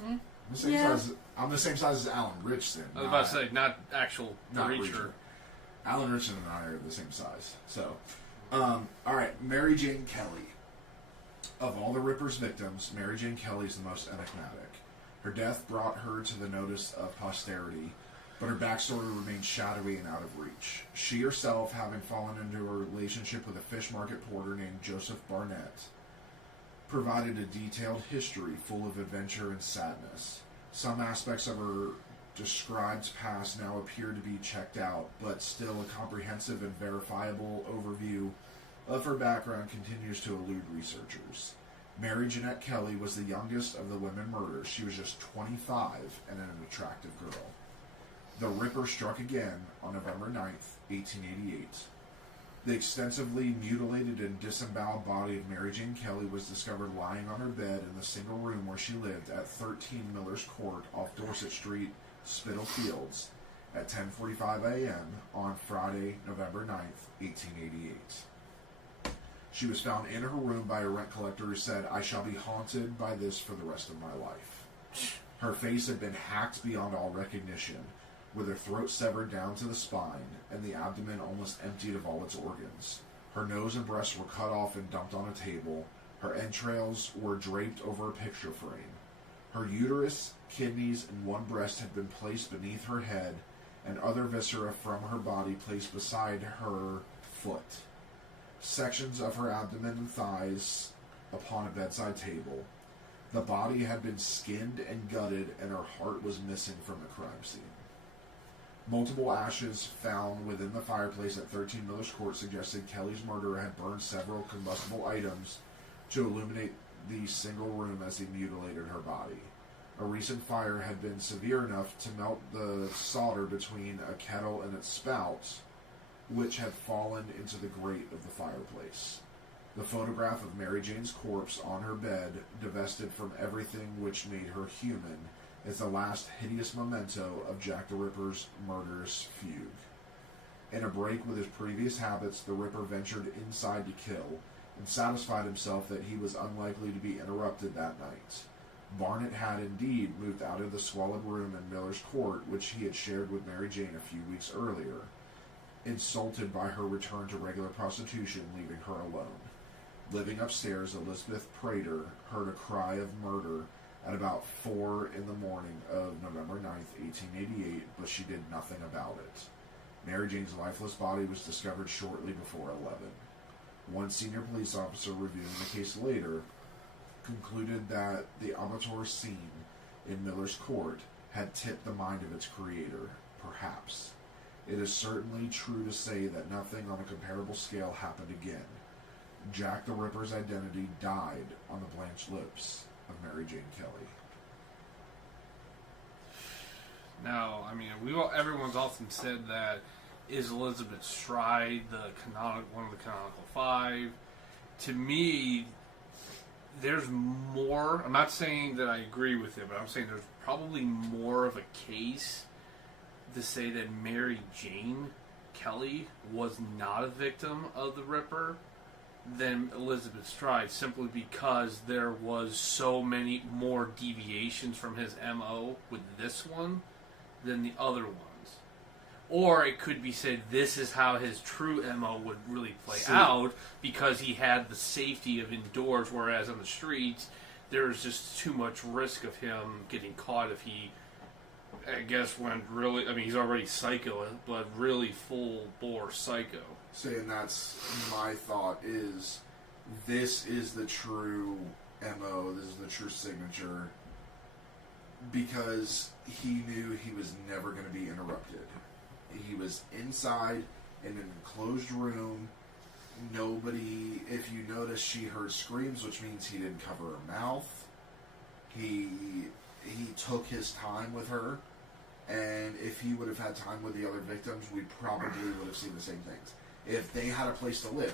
Hmm? The same size. I'm the same size as Alan Richson. I was about to say, not actual not Reacher. Alan Richson and I are the same size. So, all right, Mary Jane Kelly. Of all the Ripper's victims, Mary Jane Kelly is the most enigmatic. Her death brought her to the notice of posterity, but her backstory remains shadowy and out of reach. She herself, having fallen into a relationship with a fish market porter named Joseph Barnett, provided a detailed history full of adventure and sadness. Some aspects of her described past now appear to be checked out, but still a comprehensive and verifiable overview of her background continues to elude researchers. Mary Jeanette Kelly was the youngest of the women murdered. She was just 25 and an attractive girl. The Ripper struck again on November 9th, 1888. The extensively mutilated and disemboweled body of Mary Jane Kelly was discovered lying on her bed in the single room where she lived at 13 Miller's Court off Dorset Street, Spitalfields, at 10:45 a.m. on Friday, November 9th, 1888. She was found in her room by a rent collector who said, "I shall be haunted by this for the rest of my life." Her face had been hacked beyond all recognition, with her throat severed down to the spine, and the abdomen almost emptied of all its organs. Her nose and breasts were cut off and dumped on a table. Her entrails were draped over a picture frame. Her uterus, kidneys, and one breast had been placed beneath her head, and other viscera from her body placed beside her foot. Sections of her abdomen and thighs upon a bedside table. The body had been skinned and gutted, and her heart was missing from the crime scene. Multiple ashes found within the fireplace at 13 Miller's Court suggested Kelly's murderer had burned several combustible items to illuminate the single room as he mutilated her body. A recent fire had been severe enough to melt the solder between a kettle and its spout, which had fallen into the grate of the fireplace. The photograph of Mary Jane's corpse on her bed, divested from everything which made her human, is the last hideous memento of Jack the Ripper's murderous fugue. In a break with his previous habits, the Ripper ventured inside to kill, and satisfied himself that he was unlikely to be interrupted that night. Barnett had indeed moved out of the squalid room in Miller's Court, which he had shared with Mary Jane a few weeks earlier, insulted by her return to regular prostitution, leaving her alone. Living upstairs, Elizabeth Prater heard a cry of murder at about 4 in the morning of November 9th, 1888, but she did nothing about it. Mary Jane's lifeless body was discovered shortly before 11. One senior police officer reviewing the case later concluded that the abattoir scene in Miller's Court had tipped the mind of its creator, perhaps. It is certainly true to say that nothing on a comparable scale happened again. Jack the Ripper's identity died on the blanched lips of Mary Jane Kelly. Now, I mean, everyone's often said that is Elizabeth Stride one of the canonical five. To me, there's more. I'm not saying that I agree with it, but I'm saying there's probably more of a case to say that Mary Jane Kelly was not a victim of the Ripper than Elizabeth Stride, simply because there was so many more deviations from his MO with this one than the other ones. Or it could be said this is how his true MO would really play out, because he had the safety of indoors, whereas on the streets there's just too much risk of him getting caught if he, I guess, went really, I mean, he's already psycho, but really full-bore psycho. And that's my thought, is this is the true MO, this is the true signature, because he knew he was never going to be interrupted. He was inside in an enclosed room. Nobody, if you notice, she heard screams, which means he didn't cover her mouth. He took his time with her, and if he would have had time with the other victims, we probably would have seen the same things. if they had a place to live.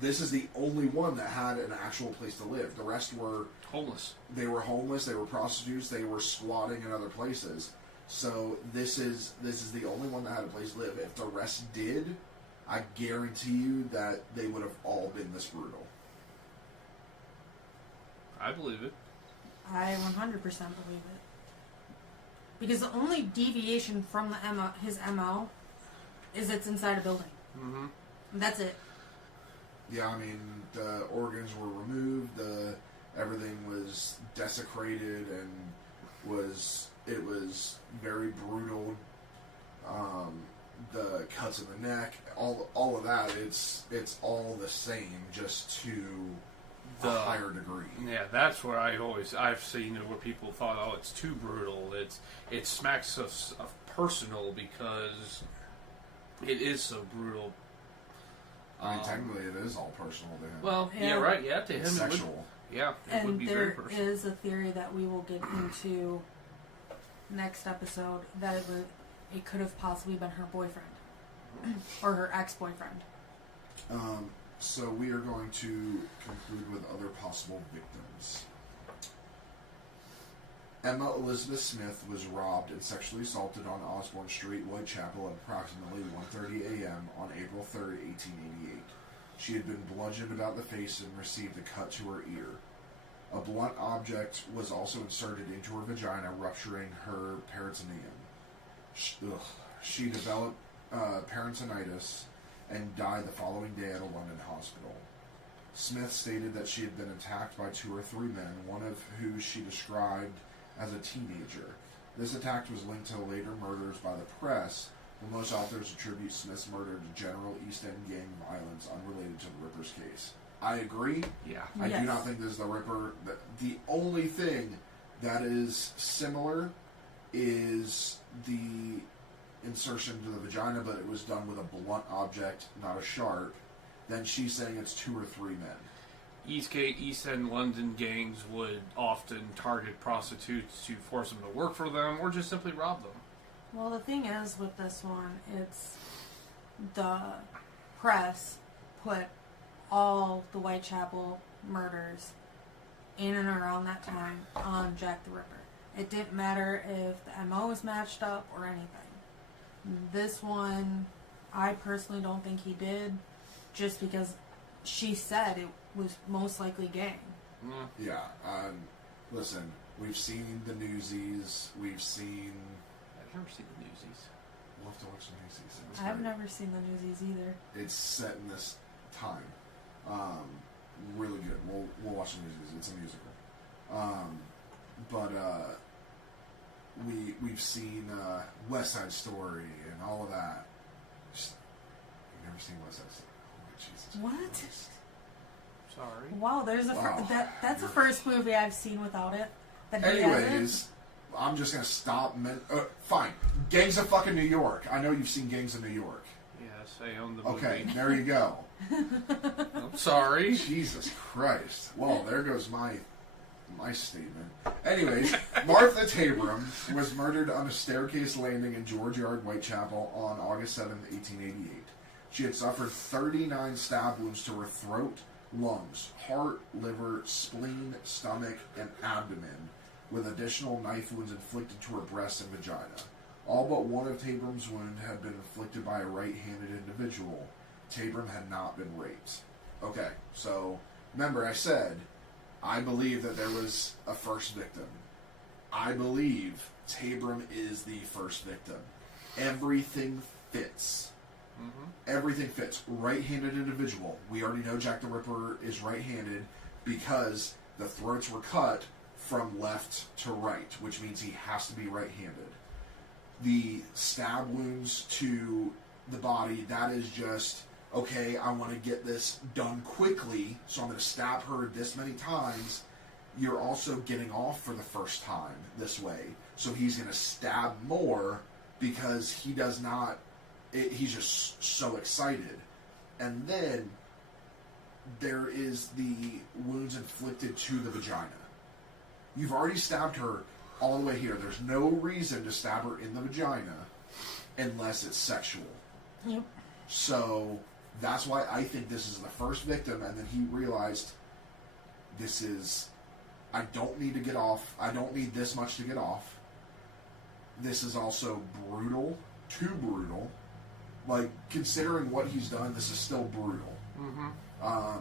This is the only one that had an actual place to live. The rest were homeless. They were homeless. They were prostitutes. They were squatting in other places. So this is the only one that had a place to live. If the rest did, I guarantee you that they would have all been this brutal. I believe it. I 100% believe it. Because the only deviation from the his MO is it's inside a building. Mm-hmm. That's it. Yeah, I mean, the organs were removed, everything was desecrated, and it was very brutal. The cuts in the neck, all of that, it's all the same, just to a higher degree. Yeah, that's where I've seen it where people thought, oh, it's too brutal. It smacks of personal because it is so brutal. I mean, technically, it is all personal to him. Well, yeah, right. Yeah, to him, it's it sexual. it would be very And personal. there is a theory that we will get into next episode that it could have possibly been her boyfriend or her ex-boyfriend. So we are going to conclude with other possible victims. Emma Elizabeth Smith was robbed and sexually assaulted on Osborne Street, Whitechapel at approximately 1:30 a.m. on April 3rd, 1888. She had been bludgeoned about the face and received a cut to her ear. A blunt object was also inserted into her vagina, rupturing her peritoneum. She developed peritonitis and died the following day at a London hospital. Smith stated that she had been attacked by 2 or 3 men, one of who she described as a teenager. This attack was linked to later murders by the press, but most authors attribute Smith's murder to general East End gang violence unrelated to the Ripper's case. I agree. Yeah. I do not think this is the Ripper. The only thing that is similar is the insertion to the vagina, but it was done with a blunt object, not a sharp. Then she's saying it's 2 or 3 men. East End London gangs would often target prostitutes to force them to work for them or just simply rob them. Well, the thing is with this one, it's the press put all the Whitechapel murders in and around that time on Jack the Ripper. It didn't matter if the MO was matched up or anything. This one, I personally don't think he did, just because she said it was most likely gang. Yeah. Listen, we've seen the Newsies. We've seen... I've never seen the Newsies. We'll have to watch the Newsies. I've never seen the Newsies either. It's set in this time. Really good. We'll watch the Newsies. It's a musical. We've seen West Side Story and all of that. You've never seen West Side Story? Oh my Jesus! What? Christ. Sorry. Wow, there's a Wow. that's the first movie I've seen without it. That he Anyways, I'm just gonna stop. Fine. Gangs of fucking New York. I know you've seen Gangs of New York. Yes, I own the movie. Okay, there you go. I'm sorry. Jesus Christ. Well, there goes my statement. Anyways, Martha Tabram was murdered on a staircase landing in George Yard, Whitechapel on August 7, 1888. She had suffered 39 stab wounds to her throat, lungs, heart, liver, spleen, stomach, and abdomen, with additional knife wounds inflicted to her breast and vagina. All but one of Tabram's wounds had been inflicted by a right-handed individual. Tabram had not been raped. Okay, so remember I said I believe that there was a first victim. I believe Tabram is the first victim. Everything fits. Mm-hmm. Everything fits. Right-handed individual. We already know Jack the Ripper is right-handed because the throats were cut from left to right, which means he has to be right-handed. The stab wounds to the body, that is just, okay, I want to get this done quickly, so I'm going to stab her this many times. You're also getting off for the first time this way, so he's going to stab more because he does not, he's just so excited. And then there is the wounds inflicted to the vagina. You've already stabbed her all the way here. There's no reason to stab her in the vagina unless it's sexual. Yep. So That's why I think this is the first victim, and then he realized I don't need to get off. I don't need this much to get off. This is also brutal, too brutal. Like, considering what he's done, this is still brutal. Mm-hmm.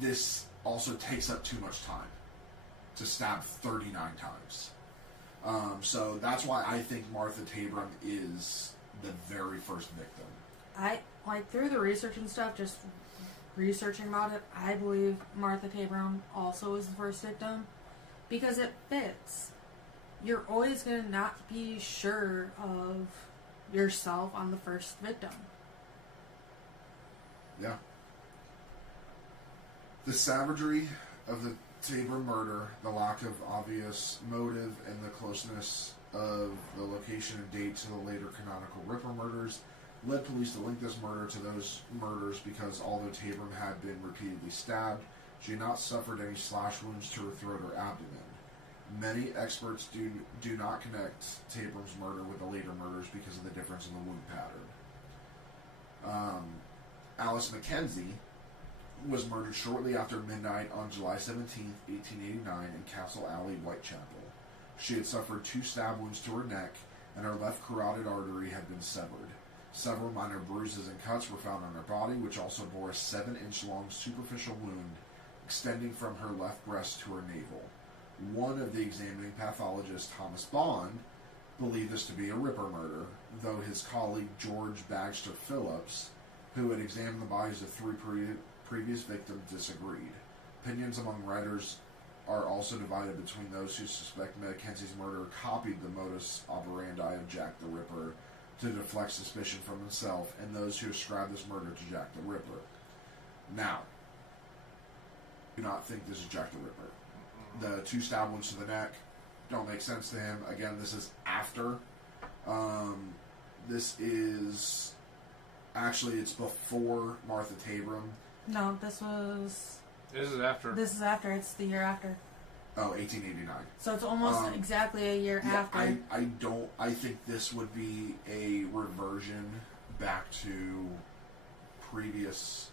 This also takes up too much time to stab 39 times. So that's why I think Martha Tabram is the very first victim. I, like, through the research and stuff, just researching about it, I believe Martha Tabram also is the first victim because it fits. You're always going to not be sure of yourself on the first victim. Yeah. The savagery of the Tabram murder, the lack of obvious motive, and the closeness of the location and date to the later canonical Ripper murders led police to link this murder to those murders because although Tabram had been repeatedly stabbed, she had not suffered any slash wounds to her throat or abdomen. Many experts do not connect Tabram's murder with the later murders because of the difference in the wound pattern. Alice Mackenzie was murdered shortly after midnight on July 17, 1889 in Castle Alley, Whitechapel. She had suffered 2 stab wounds to her neck, and her left carotid artery had been severed. Several minor bruises and cuts were found on her body, which also bore a 7-inch-long superficial wound extending from her left breast to her navel. One of the examining pathologists, Thomas Bond, believed this to be a Ripper murder, though his colleague George Bagster Phillips, who had examined the bodies of 3 previous victims, disagreed. Opinions among writers are also divided between those who suspect Mackenzie's murderer copied the modus operandi of Jack the Ripper to deflect suspicion from himself, and those who ascribe this murder to Jack the Ripper. Now, I do not think this is Jack the Ripper. The 2 stab wounds to the neck don't make sense to him. Again, this is after. This is... Actually, it's before Martha Tabram. No, this is after. This is after. It's the year after. Oh, 1889. So it's almost exactly a year after. I think this would be a reversion back to previous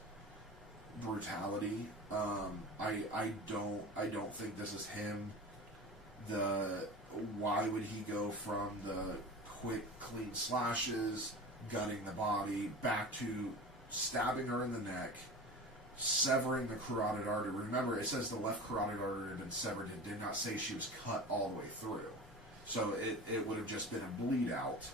brutality. I don't think this is him. Why would he go from the quick, clean slashes, gutting the body, back to stabbing her in the neck, severing the carotid artery? Remember, it says the left carotid artery had been severed. It did not say she was cut all the way through. So it would have just been a bleed out.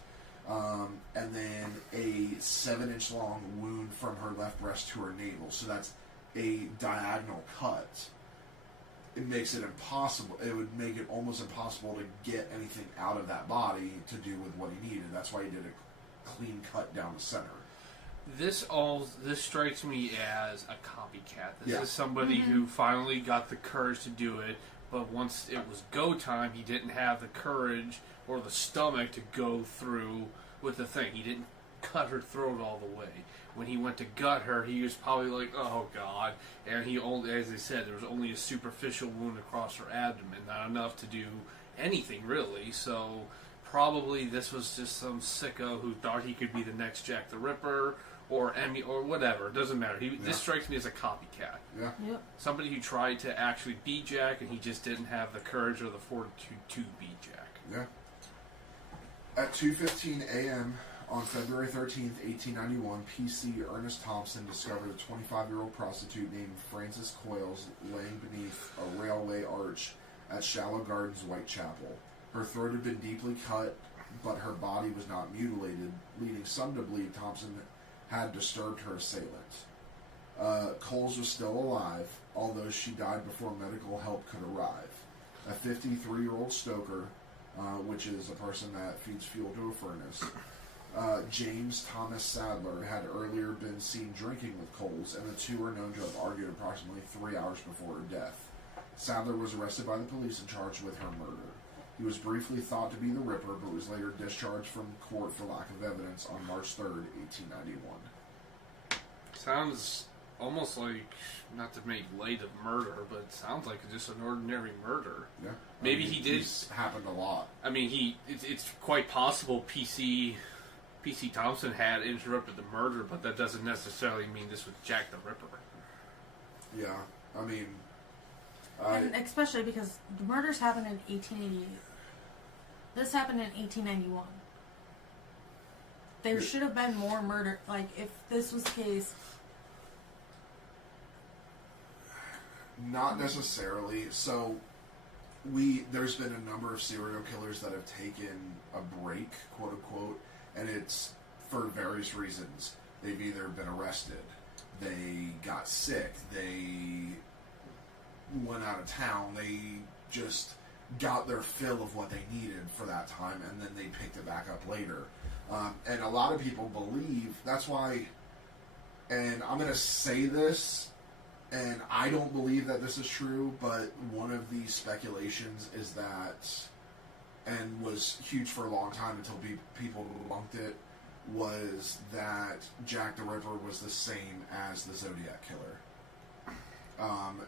And then a 7-inch long wound from her left breast to her navel. So that's a diagonal cut. It makes it impossible. It would make it almost impossible to get anything out of that body to do with what he needed. That's why he did a clean cut down the center. This strikes me as a copycat. This is somebody Mm-hmm. who finally got the courage to do it, but once it was go time, he didn't have the courage or the stomach to go through with the thing. He didn't cut her throat all the way. When he went to gut her, he was probably like, oh God. And he only, as they said, there was only a superficial wound across her abdomen, not enough to do anything really. So probably this was just some sicko who thought he could be the next Jack the Ripper or Emmy or whatever. It doesn't matter. This strikes me as a copycat. Yeah. Yep. Somebody who tried to actually be Jack and he just didn't have the courage or the fortitude to be Jack. Yeah. At 2:15 a.m. on February 13th, 1891, P.C. Ernest Thompson discovered a 25-year-old prostitute named Frances Coyles laying beneath a railway arch at Shallow Gardens, Whitechapel. Her throat had been deeply cut, but her body was not mutilated, leading some to believe Thompson had disturbed her assailant. Coles was still alive, although she died before medical help could arrive. A 53-year-old stoker, which is a person that feeds fuel to a furnace, James Thomas Sadler, had earlier been seen drinking with Coles, and the two were known to have argued approximately 3 hours before her death. Sadler was arrested by the police and charged with her murder. He was briefly thought to be the Ripper, but was later discharged from court for lack of evidence on March 3rd, 1891. Sounds almost like, not to make light of murder, but it sounds like just an ordinary murder. Yeah. Maybe he did. It's happened a lot. I mean, it's quite possible PC P.C. Thompson had interrupted the murder, but that doesn't necessarily mean this was Jack the Ripper. Yeah, I mean... and especially because the murders happened in 1888. This happened in 1891. There should have been more murder. Like, if this was the case... Not necessarily. So, there's been a number of serial killers that have taken a break, quote unquote, and it's for various reasons. They've either been arrested, they got sick, they went out of town, they just got their fill of what they needed for that time, and then they picked it back up later. And a lot of people believe, that's why, and I'm going to say this, and I don't believe that this is true, but one of the speculations is that, and was huge for a long time until people debunked it, was that Jack the Ripper was the same as the Zodiac Killer.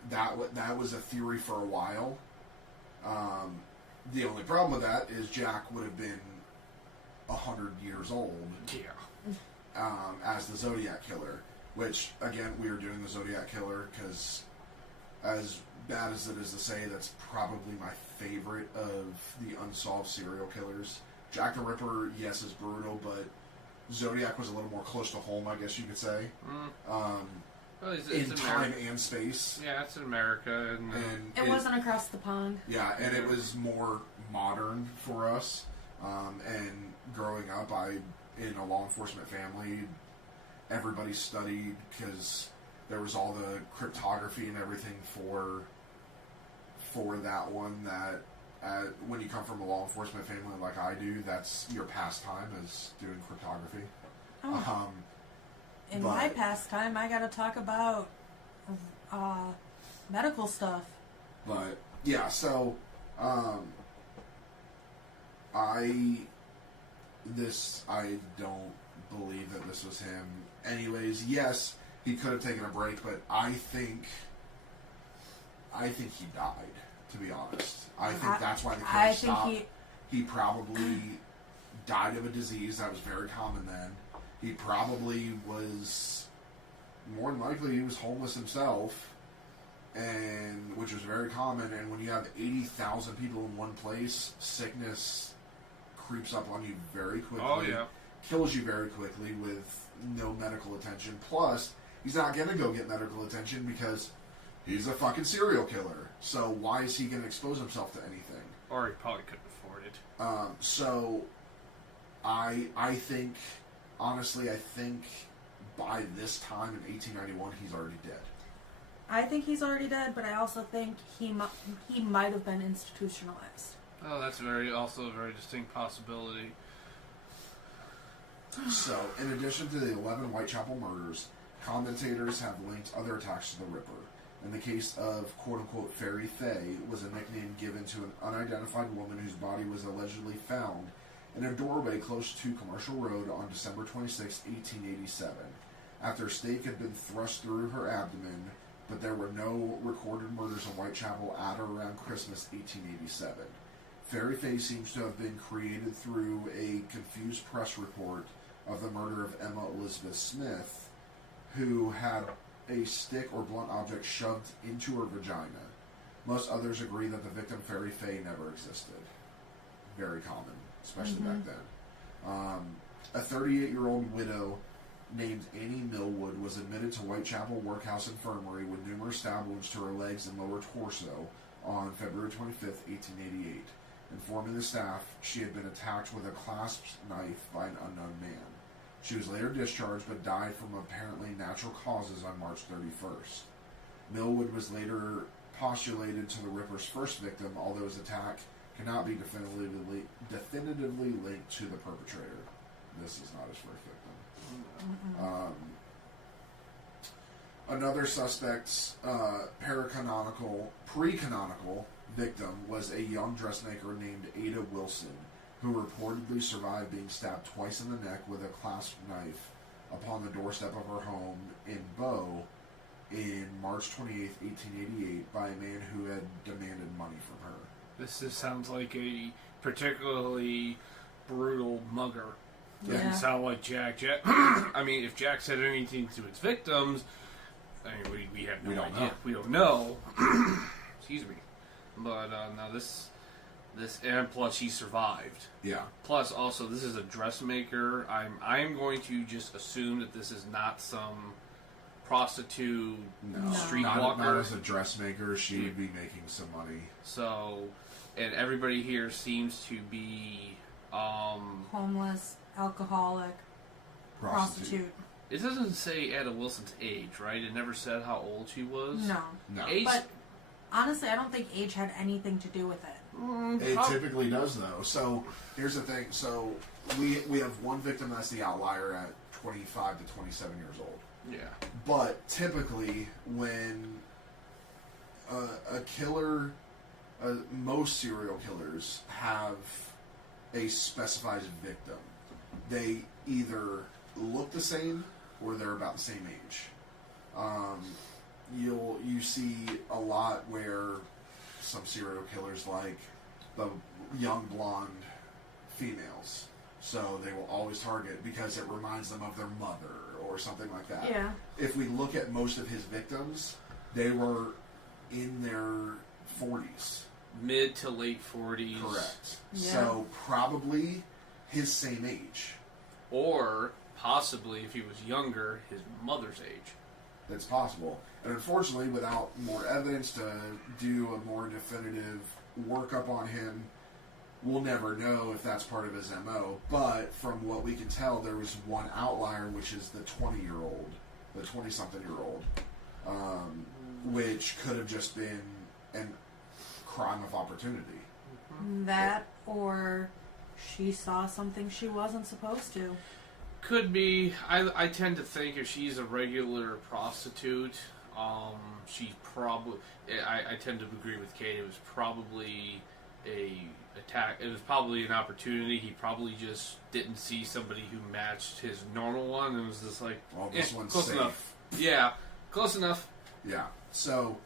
That was a theory for a while. The only problem with that is Jack would have been 100 years old. Yeah. As the Zodiac Killer. Which, again, we are doing the Zodiac Killer because, as bad as it is to say, that's probably my favorite of the unsolved serial killers. Jack the Ripper, yes, is brutal, but Zodiac was a little more close to home, I guess you could say. Well, it's in time and space. Yeah, it's in America. And it wasn't across the pond. Yeah, and it was more modern for us. And growing up, in a law enforcement family, everybody studied because there was all the cryptography and everything for that one. That when you come from a law enforcement family like I do, that's your pastime is doing cryptography. Oh. In my pastime, I got to talk about medical stuff. But yeah, so I don't believe that this was him. Anyways, yes, he could have taken a break, but I think he died, to be honest. I think that's why the killer stopped. He probably died of a disease that was very common then. He probably was, more than likely, he was homeless himself, and which was very common. And when you have 80,000 people in one place, sickness creeps up on you very quickly. Oh, yeah. Kills you very quickly with no medical attention. Plus, he's not going to go get medical attention because he's a fucking serial killer. So why is he going to expose himself to anything? Or he probably couldn't afford it. So I think, honestly, by this time in 1891, he's already dead. I think he's already dead, but I also think he might have been institutionalized. Oh, that's also a very distinct possibility. So, in addition to the 11 Whitechapel murders, commentators have linked other attacks to the Ripper. In the case of quote-unquote Fairy Faye, was a nickname given to an unidentified woman whose body was allegedly found in a doorway close to Commercial Road on December 26, 1887, after a stake had been thrust through her abdomen, but there were no recorded murders in Whitechapel at or around Christmas 1887. Fairy Faye seems to have been created through a confused press report of the murder of Emma Elizabeth Smith, who had a stick or blunt object shoved into her vagina. Most others agree that the victim, Fairy Faye, never existed. Very common, especially back then. A 38-year-old widow named Annie Millwood was admitted to Whitechapel Workhouse Infirmary with numerous stab wounds to her legs and lower torso on February 25, 1888. Informing the staff, she had been attacked with a clasp knife by an unknown man. She was later discharged but died from apparently natural causes on March 31st. Millwood was later postulated to the Ripper's first victim, although his attack cannot be definitively linked to the perpetrator. This is not his first victim. Another suspect's pre-canonical victim was a young dressmaker named Ada Wilson, who reportedly survived being stabbed twice in the neck with a clasp knife upon the doorstep of her home in Bow in March 28, 1888, by a man who had demanded money from her. This sounds like a particularly brutal mugger. Yeah. Doesn't Yeah. sound like Jack. I mean, if Jack said anything to its victims, I mean, we have no We don't idea. know. We don't know. Excuse me. But no, this, and plus he survived. Yeah. Plus, also, this is a dressmaker. I'm going to just assume that this is not some prostitute No. streetwalker. Not as a dressmaker. She would be making some money. So, and everybody here seems to be. Homeless, alcoholic, prostitute. It doesn't say Ada Wilson's age, right? It never said how old she was. No. No. Age. But honestly, I don't think age had anything to do with it. It typically does, though. So here's the thing. So we have one victim that's the outlier at 25 to 27 years old. Yeah. But typically, when a killer, most serial killers have a specified victim. They either look the same or they're about the same age. You see a lot where some serial killers like the young blonde females, so they will always target because it reminds them of their mother or something like that. Yeah. If we look at most of his victims, they were in their 40s. Mid to late 40s. Correct. Yeah. So probably his same age. Or possibly, if he was younger, his mother's age. That's possible. And unfortunately, without more evidence to do a more definitive workup on him, we'll never know if that's part of his MO. But from what we can tell, there was one outlier, which is the 20-year-old, the 20-something-year-old, which could have just been a crime of opportunity. That, or she saw something she wasn't supposed to. Could be. I tend to think if she's a regular prostitute, she probably. I tend to agree with Kate. It was probably a attack. It was probably an opportunity. He probably just didn't see somebody who matched his normal one, and was just like, Well, this one's close safe. enough. Yeah, close enough. Yeah. So,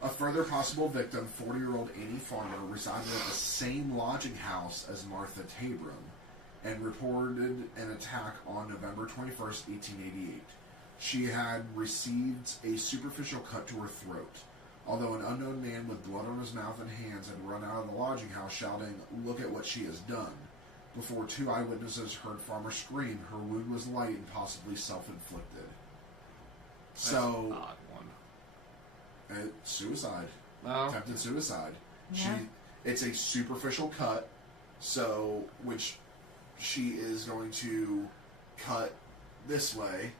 a further possible victim, 40-year-old Annie Farmer, resided at the same lodging house as Martha Tabram and reported an attack on November 21st, 1888. She had received a superficial cut to her throat, although an unknown man with blood on his mouth and hands had run out of the lodging house shouting, "Look at what she has done." Before two eyewitnesses heard Farmer scream, her wound was light and possibly self-inflicted. That's So, an odd one. Suicide. Well, Attempted suicide. Yeah. It's a superficial cut, so which she is going to cut this way,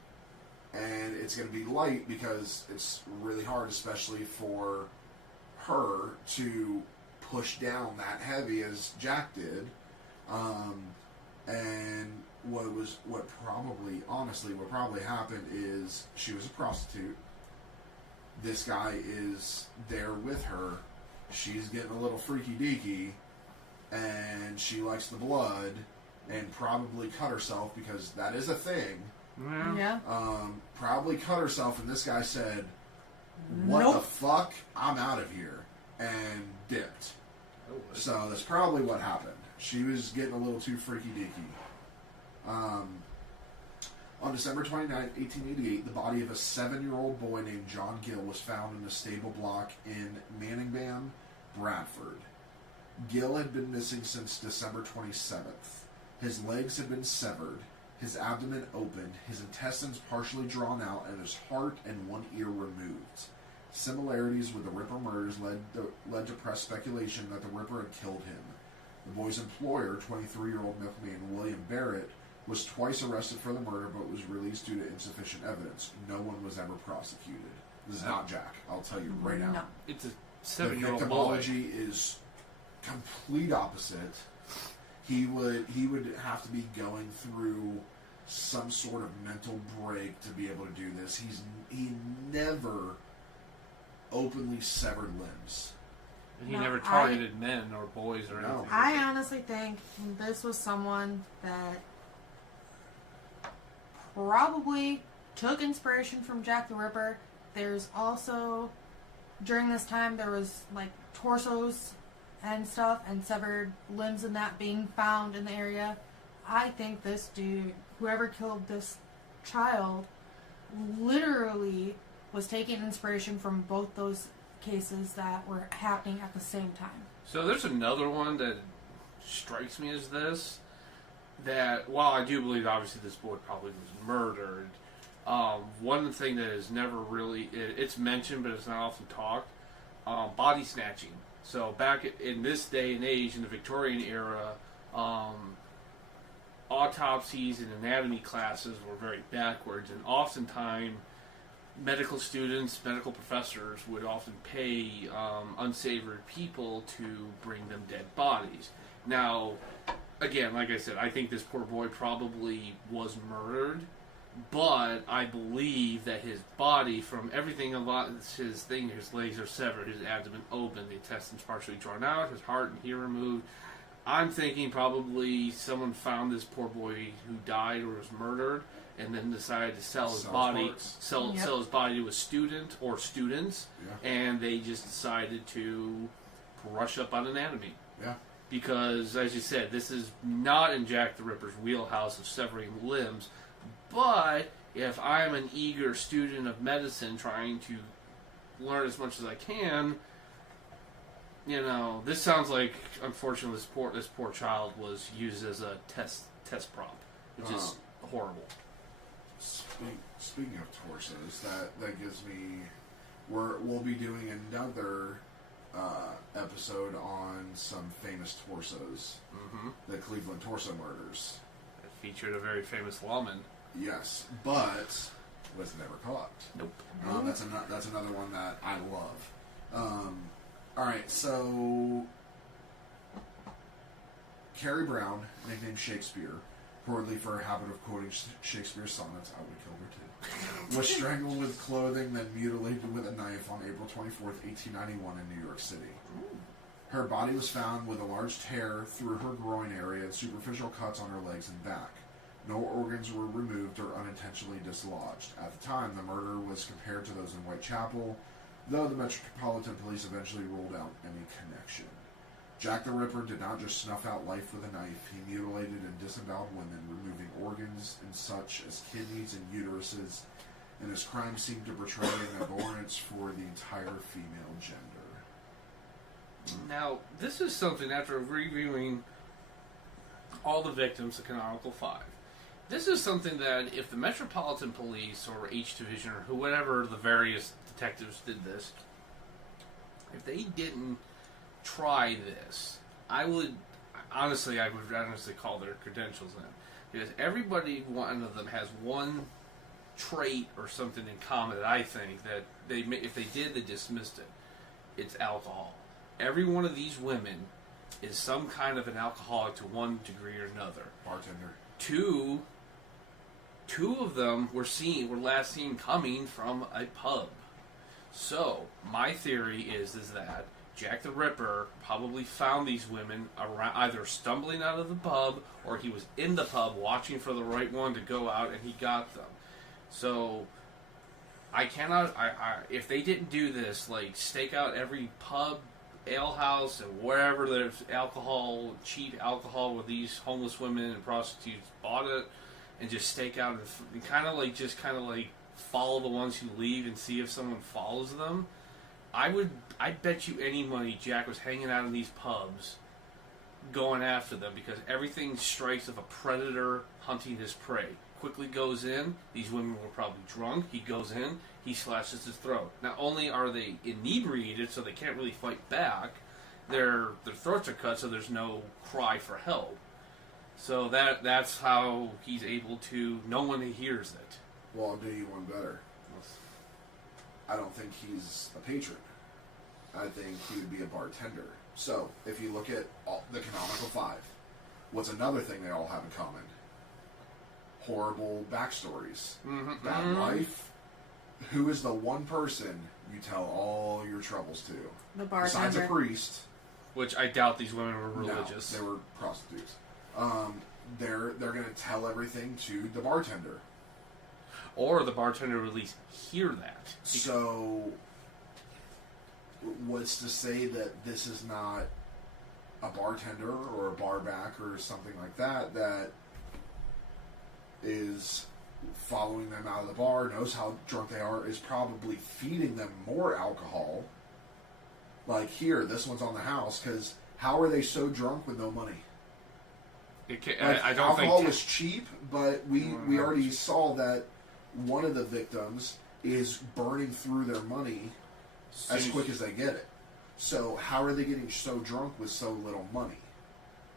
and it's going to be light because it's really hard, especially for her to push down that heavy as Jack did. And what probably happened is she was a prostitute. This guy is there with her. She's getting a little freaky deaky, and she likes the blood, and probably cut herself because that is a thing. Yeah. Probably cut herself, and this guy said, "What Nope. the fuck? I'm out of here," and dipped. So that's probably what happened. She was getting a little too freaky deaky. On December 29, 1888, the body of a 7-year-old boy named John Gill was found in a stable block in Manningham, Bradford. Gill had been missing since December 27th. His legs had been severed, his abdomen opened, his intestines partially drawn out, and his heart and one ear removed. Similarities with the Ripper murders led to press speculation that the Ripper had killed him. The boy's employer, 23-year-old milkman William Barrett, was twice arrested for the murder but was released due to insufficient evidence. No one was ever prosecuted. This is not Jack. I'll tell you right now. No. it's a The 7-year-old boy. victimology is complete opposite. He would have to be going through some sort of mental break to be able to do this. He never openly severed limbs. And he No, never targeted men or boys or No. anything. I honestly think this was someone that probably took inspiration from Jack the Ripper. There's also, during this time, there was like torsos and stuff and severed limbs and that being found in the area. I think this dude, whoever killed this child, literally was taking inspiration from both those cases that were happening at the same time. So there's another one that strikes me as this, that while I do believe obviously this boy probably was murdered, one thing that is never really, it's mentioned but it's not often talked, body snatching. So back in this day and age, in the Victorian era, autopsies and anatomy classes were very backwards, and oftentimes medical students, medical professors would often pay unsavory people to bring them dead bodies. Now, again, like I said, I think this poor boy probably was murdered, but I believe that his body, from everything about his legs are severed, his abdomen open, the intestines partially drawn out, his heart and ear removed. I'm thinking probably someone found this poor boy who died or was murdered, and then decided to sell his body, sell his body to a student or students, and they just decided to brush up on anatomy. Yeah. Because, as you said, this is not in Jack the Ripper's wheelhouse of severing limbs, but if I'm an eager student of medicine trying to learn as much as I can, you know, this sounds like, unfortunately, this poor child was used as a test prop, which is horrible. Speaking of torsos, that gives me, we'll be doing another episode on some famous torsos, the Cleveland torso murders. It featured a very famous lawman. Yes, but was never caught. Nope. That's another one that I love. All right, so Carrie Brown, nicknamed Shakespeare, reportedly for her habit of quoting Shakespeare's sonnets, I would have killed her too, was strangled with clothing, then mutilated with a knife on April 24th, 1891 in New York City. Her body was found with a large tear through her groin area and superficial cuts on her legs and back. No organs were removed or unintentionally dislodged. At the time, the murder was compared to those in Whitechapel, though the Metropolitan Police eventually ruled out any connection. Jack the Ripper did not just snuff out life with a knife. He mutilated and disemboweled women, removing organs and such as kidneys and uteruses, and his crime seemed to portray an abhorrence for the entire female gender. Now, this is something, after reviewing all the victims of Canonical 5, this is something that if the Metropolitan Police or H Division or whoever the various detectives did this, if they didn't try this, I would honestly call their credentials in. Because everybody, one of them, has one trait or something in common that I think that if they did, they dismissed it. It's alcohol. Every one of these women is some kind of an alcoholic to one degree or another. Bartender. Two of them were last seen coming from a pub. So my theory is that Jack the Ripper probably found these women around, either stumbling out of the pub or he was in the pub watching for the right one to go out and he got them. So I cannot. If they didn't do this, like stake out every pub, ale house, and wherever there's alcohol, cheap alcohol, where these homeless women and prostitutes bought it, and just stake out and kind of like follow the ones who leave and see if someone follows them. I bet you any money Jack was hanging out in these pubs, going after them, because everything strikes of a predator hunting his prey. Quickly goes in. These women were probably drunk. He goes in. He slashes his throat. Not only are they inebriated, so they can't really fight back, their throats are cut, so there's no cry for help. So that's how he's able to. No one hears it. Well, I'll do you one better. I don't think he's a patron. I think he would be a bartender. So, if you look at the Canonical 5, what's another thing they all have in common? Horrible backstories. Mm-hmm. Bad life. Who is the one person you tell all your troubles to? The bartender. Besides a priest. Which I doubt these women were religious. No, they were prostitutes. They're going to tell everything to the bartender. Or the bartender would at least hear that. So, what's to say that this is not a bartender or a bar back or something like that is following them out of the bar, knows how drunk they are, is probably feeding them more alcohol. Like here, this one's on the house, because how are they so drunk with no money? I don't think alcohol was cheap, but we already saw that one of the victims is burning through their money as quick as they get it. So how are they getting so drunk with so little money?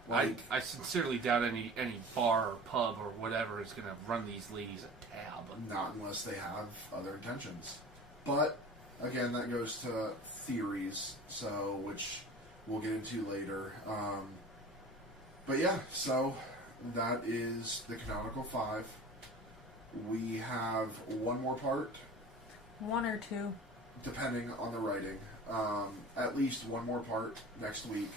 Like, I sincerely doubt any bar or pub or whatever is going to run these ladies a tab. Not unless they have other intentions. But again, that goes to theories, so which we'll get into later. But yeah, so that is the Canonical 5. We have one more part. 1 or 2. Depending on the writing. At least one more part next week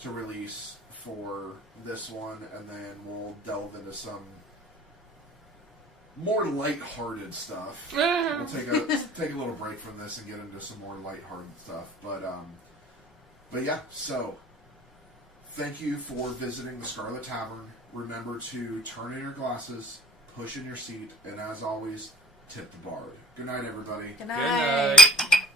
to release for this one, and then we'll delve into some more lighthearted stuff. We'll take a little break from this and get into some more lighthearted stuff. But yeah, so thank you for visiting the Scarlet Tavern. Remember to turn in your glasses, push in your seat, and as always, tip the bard. Good night, everybody. Good night. Good night.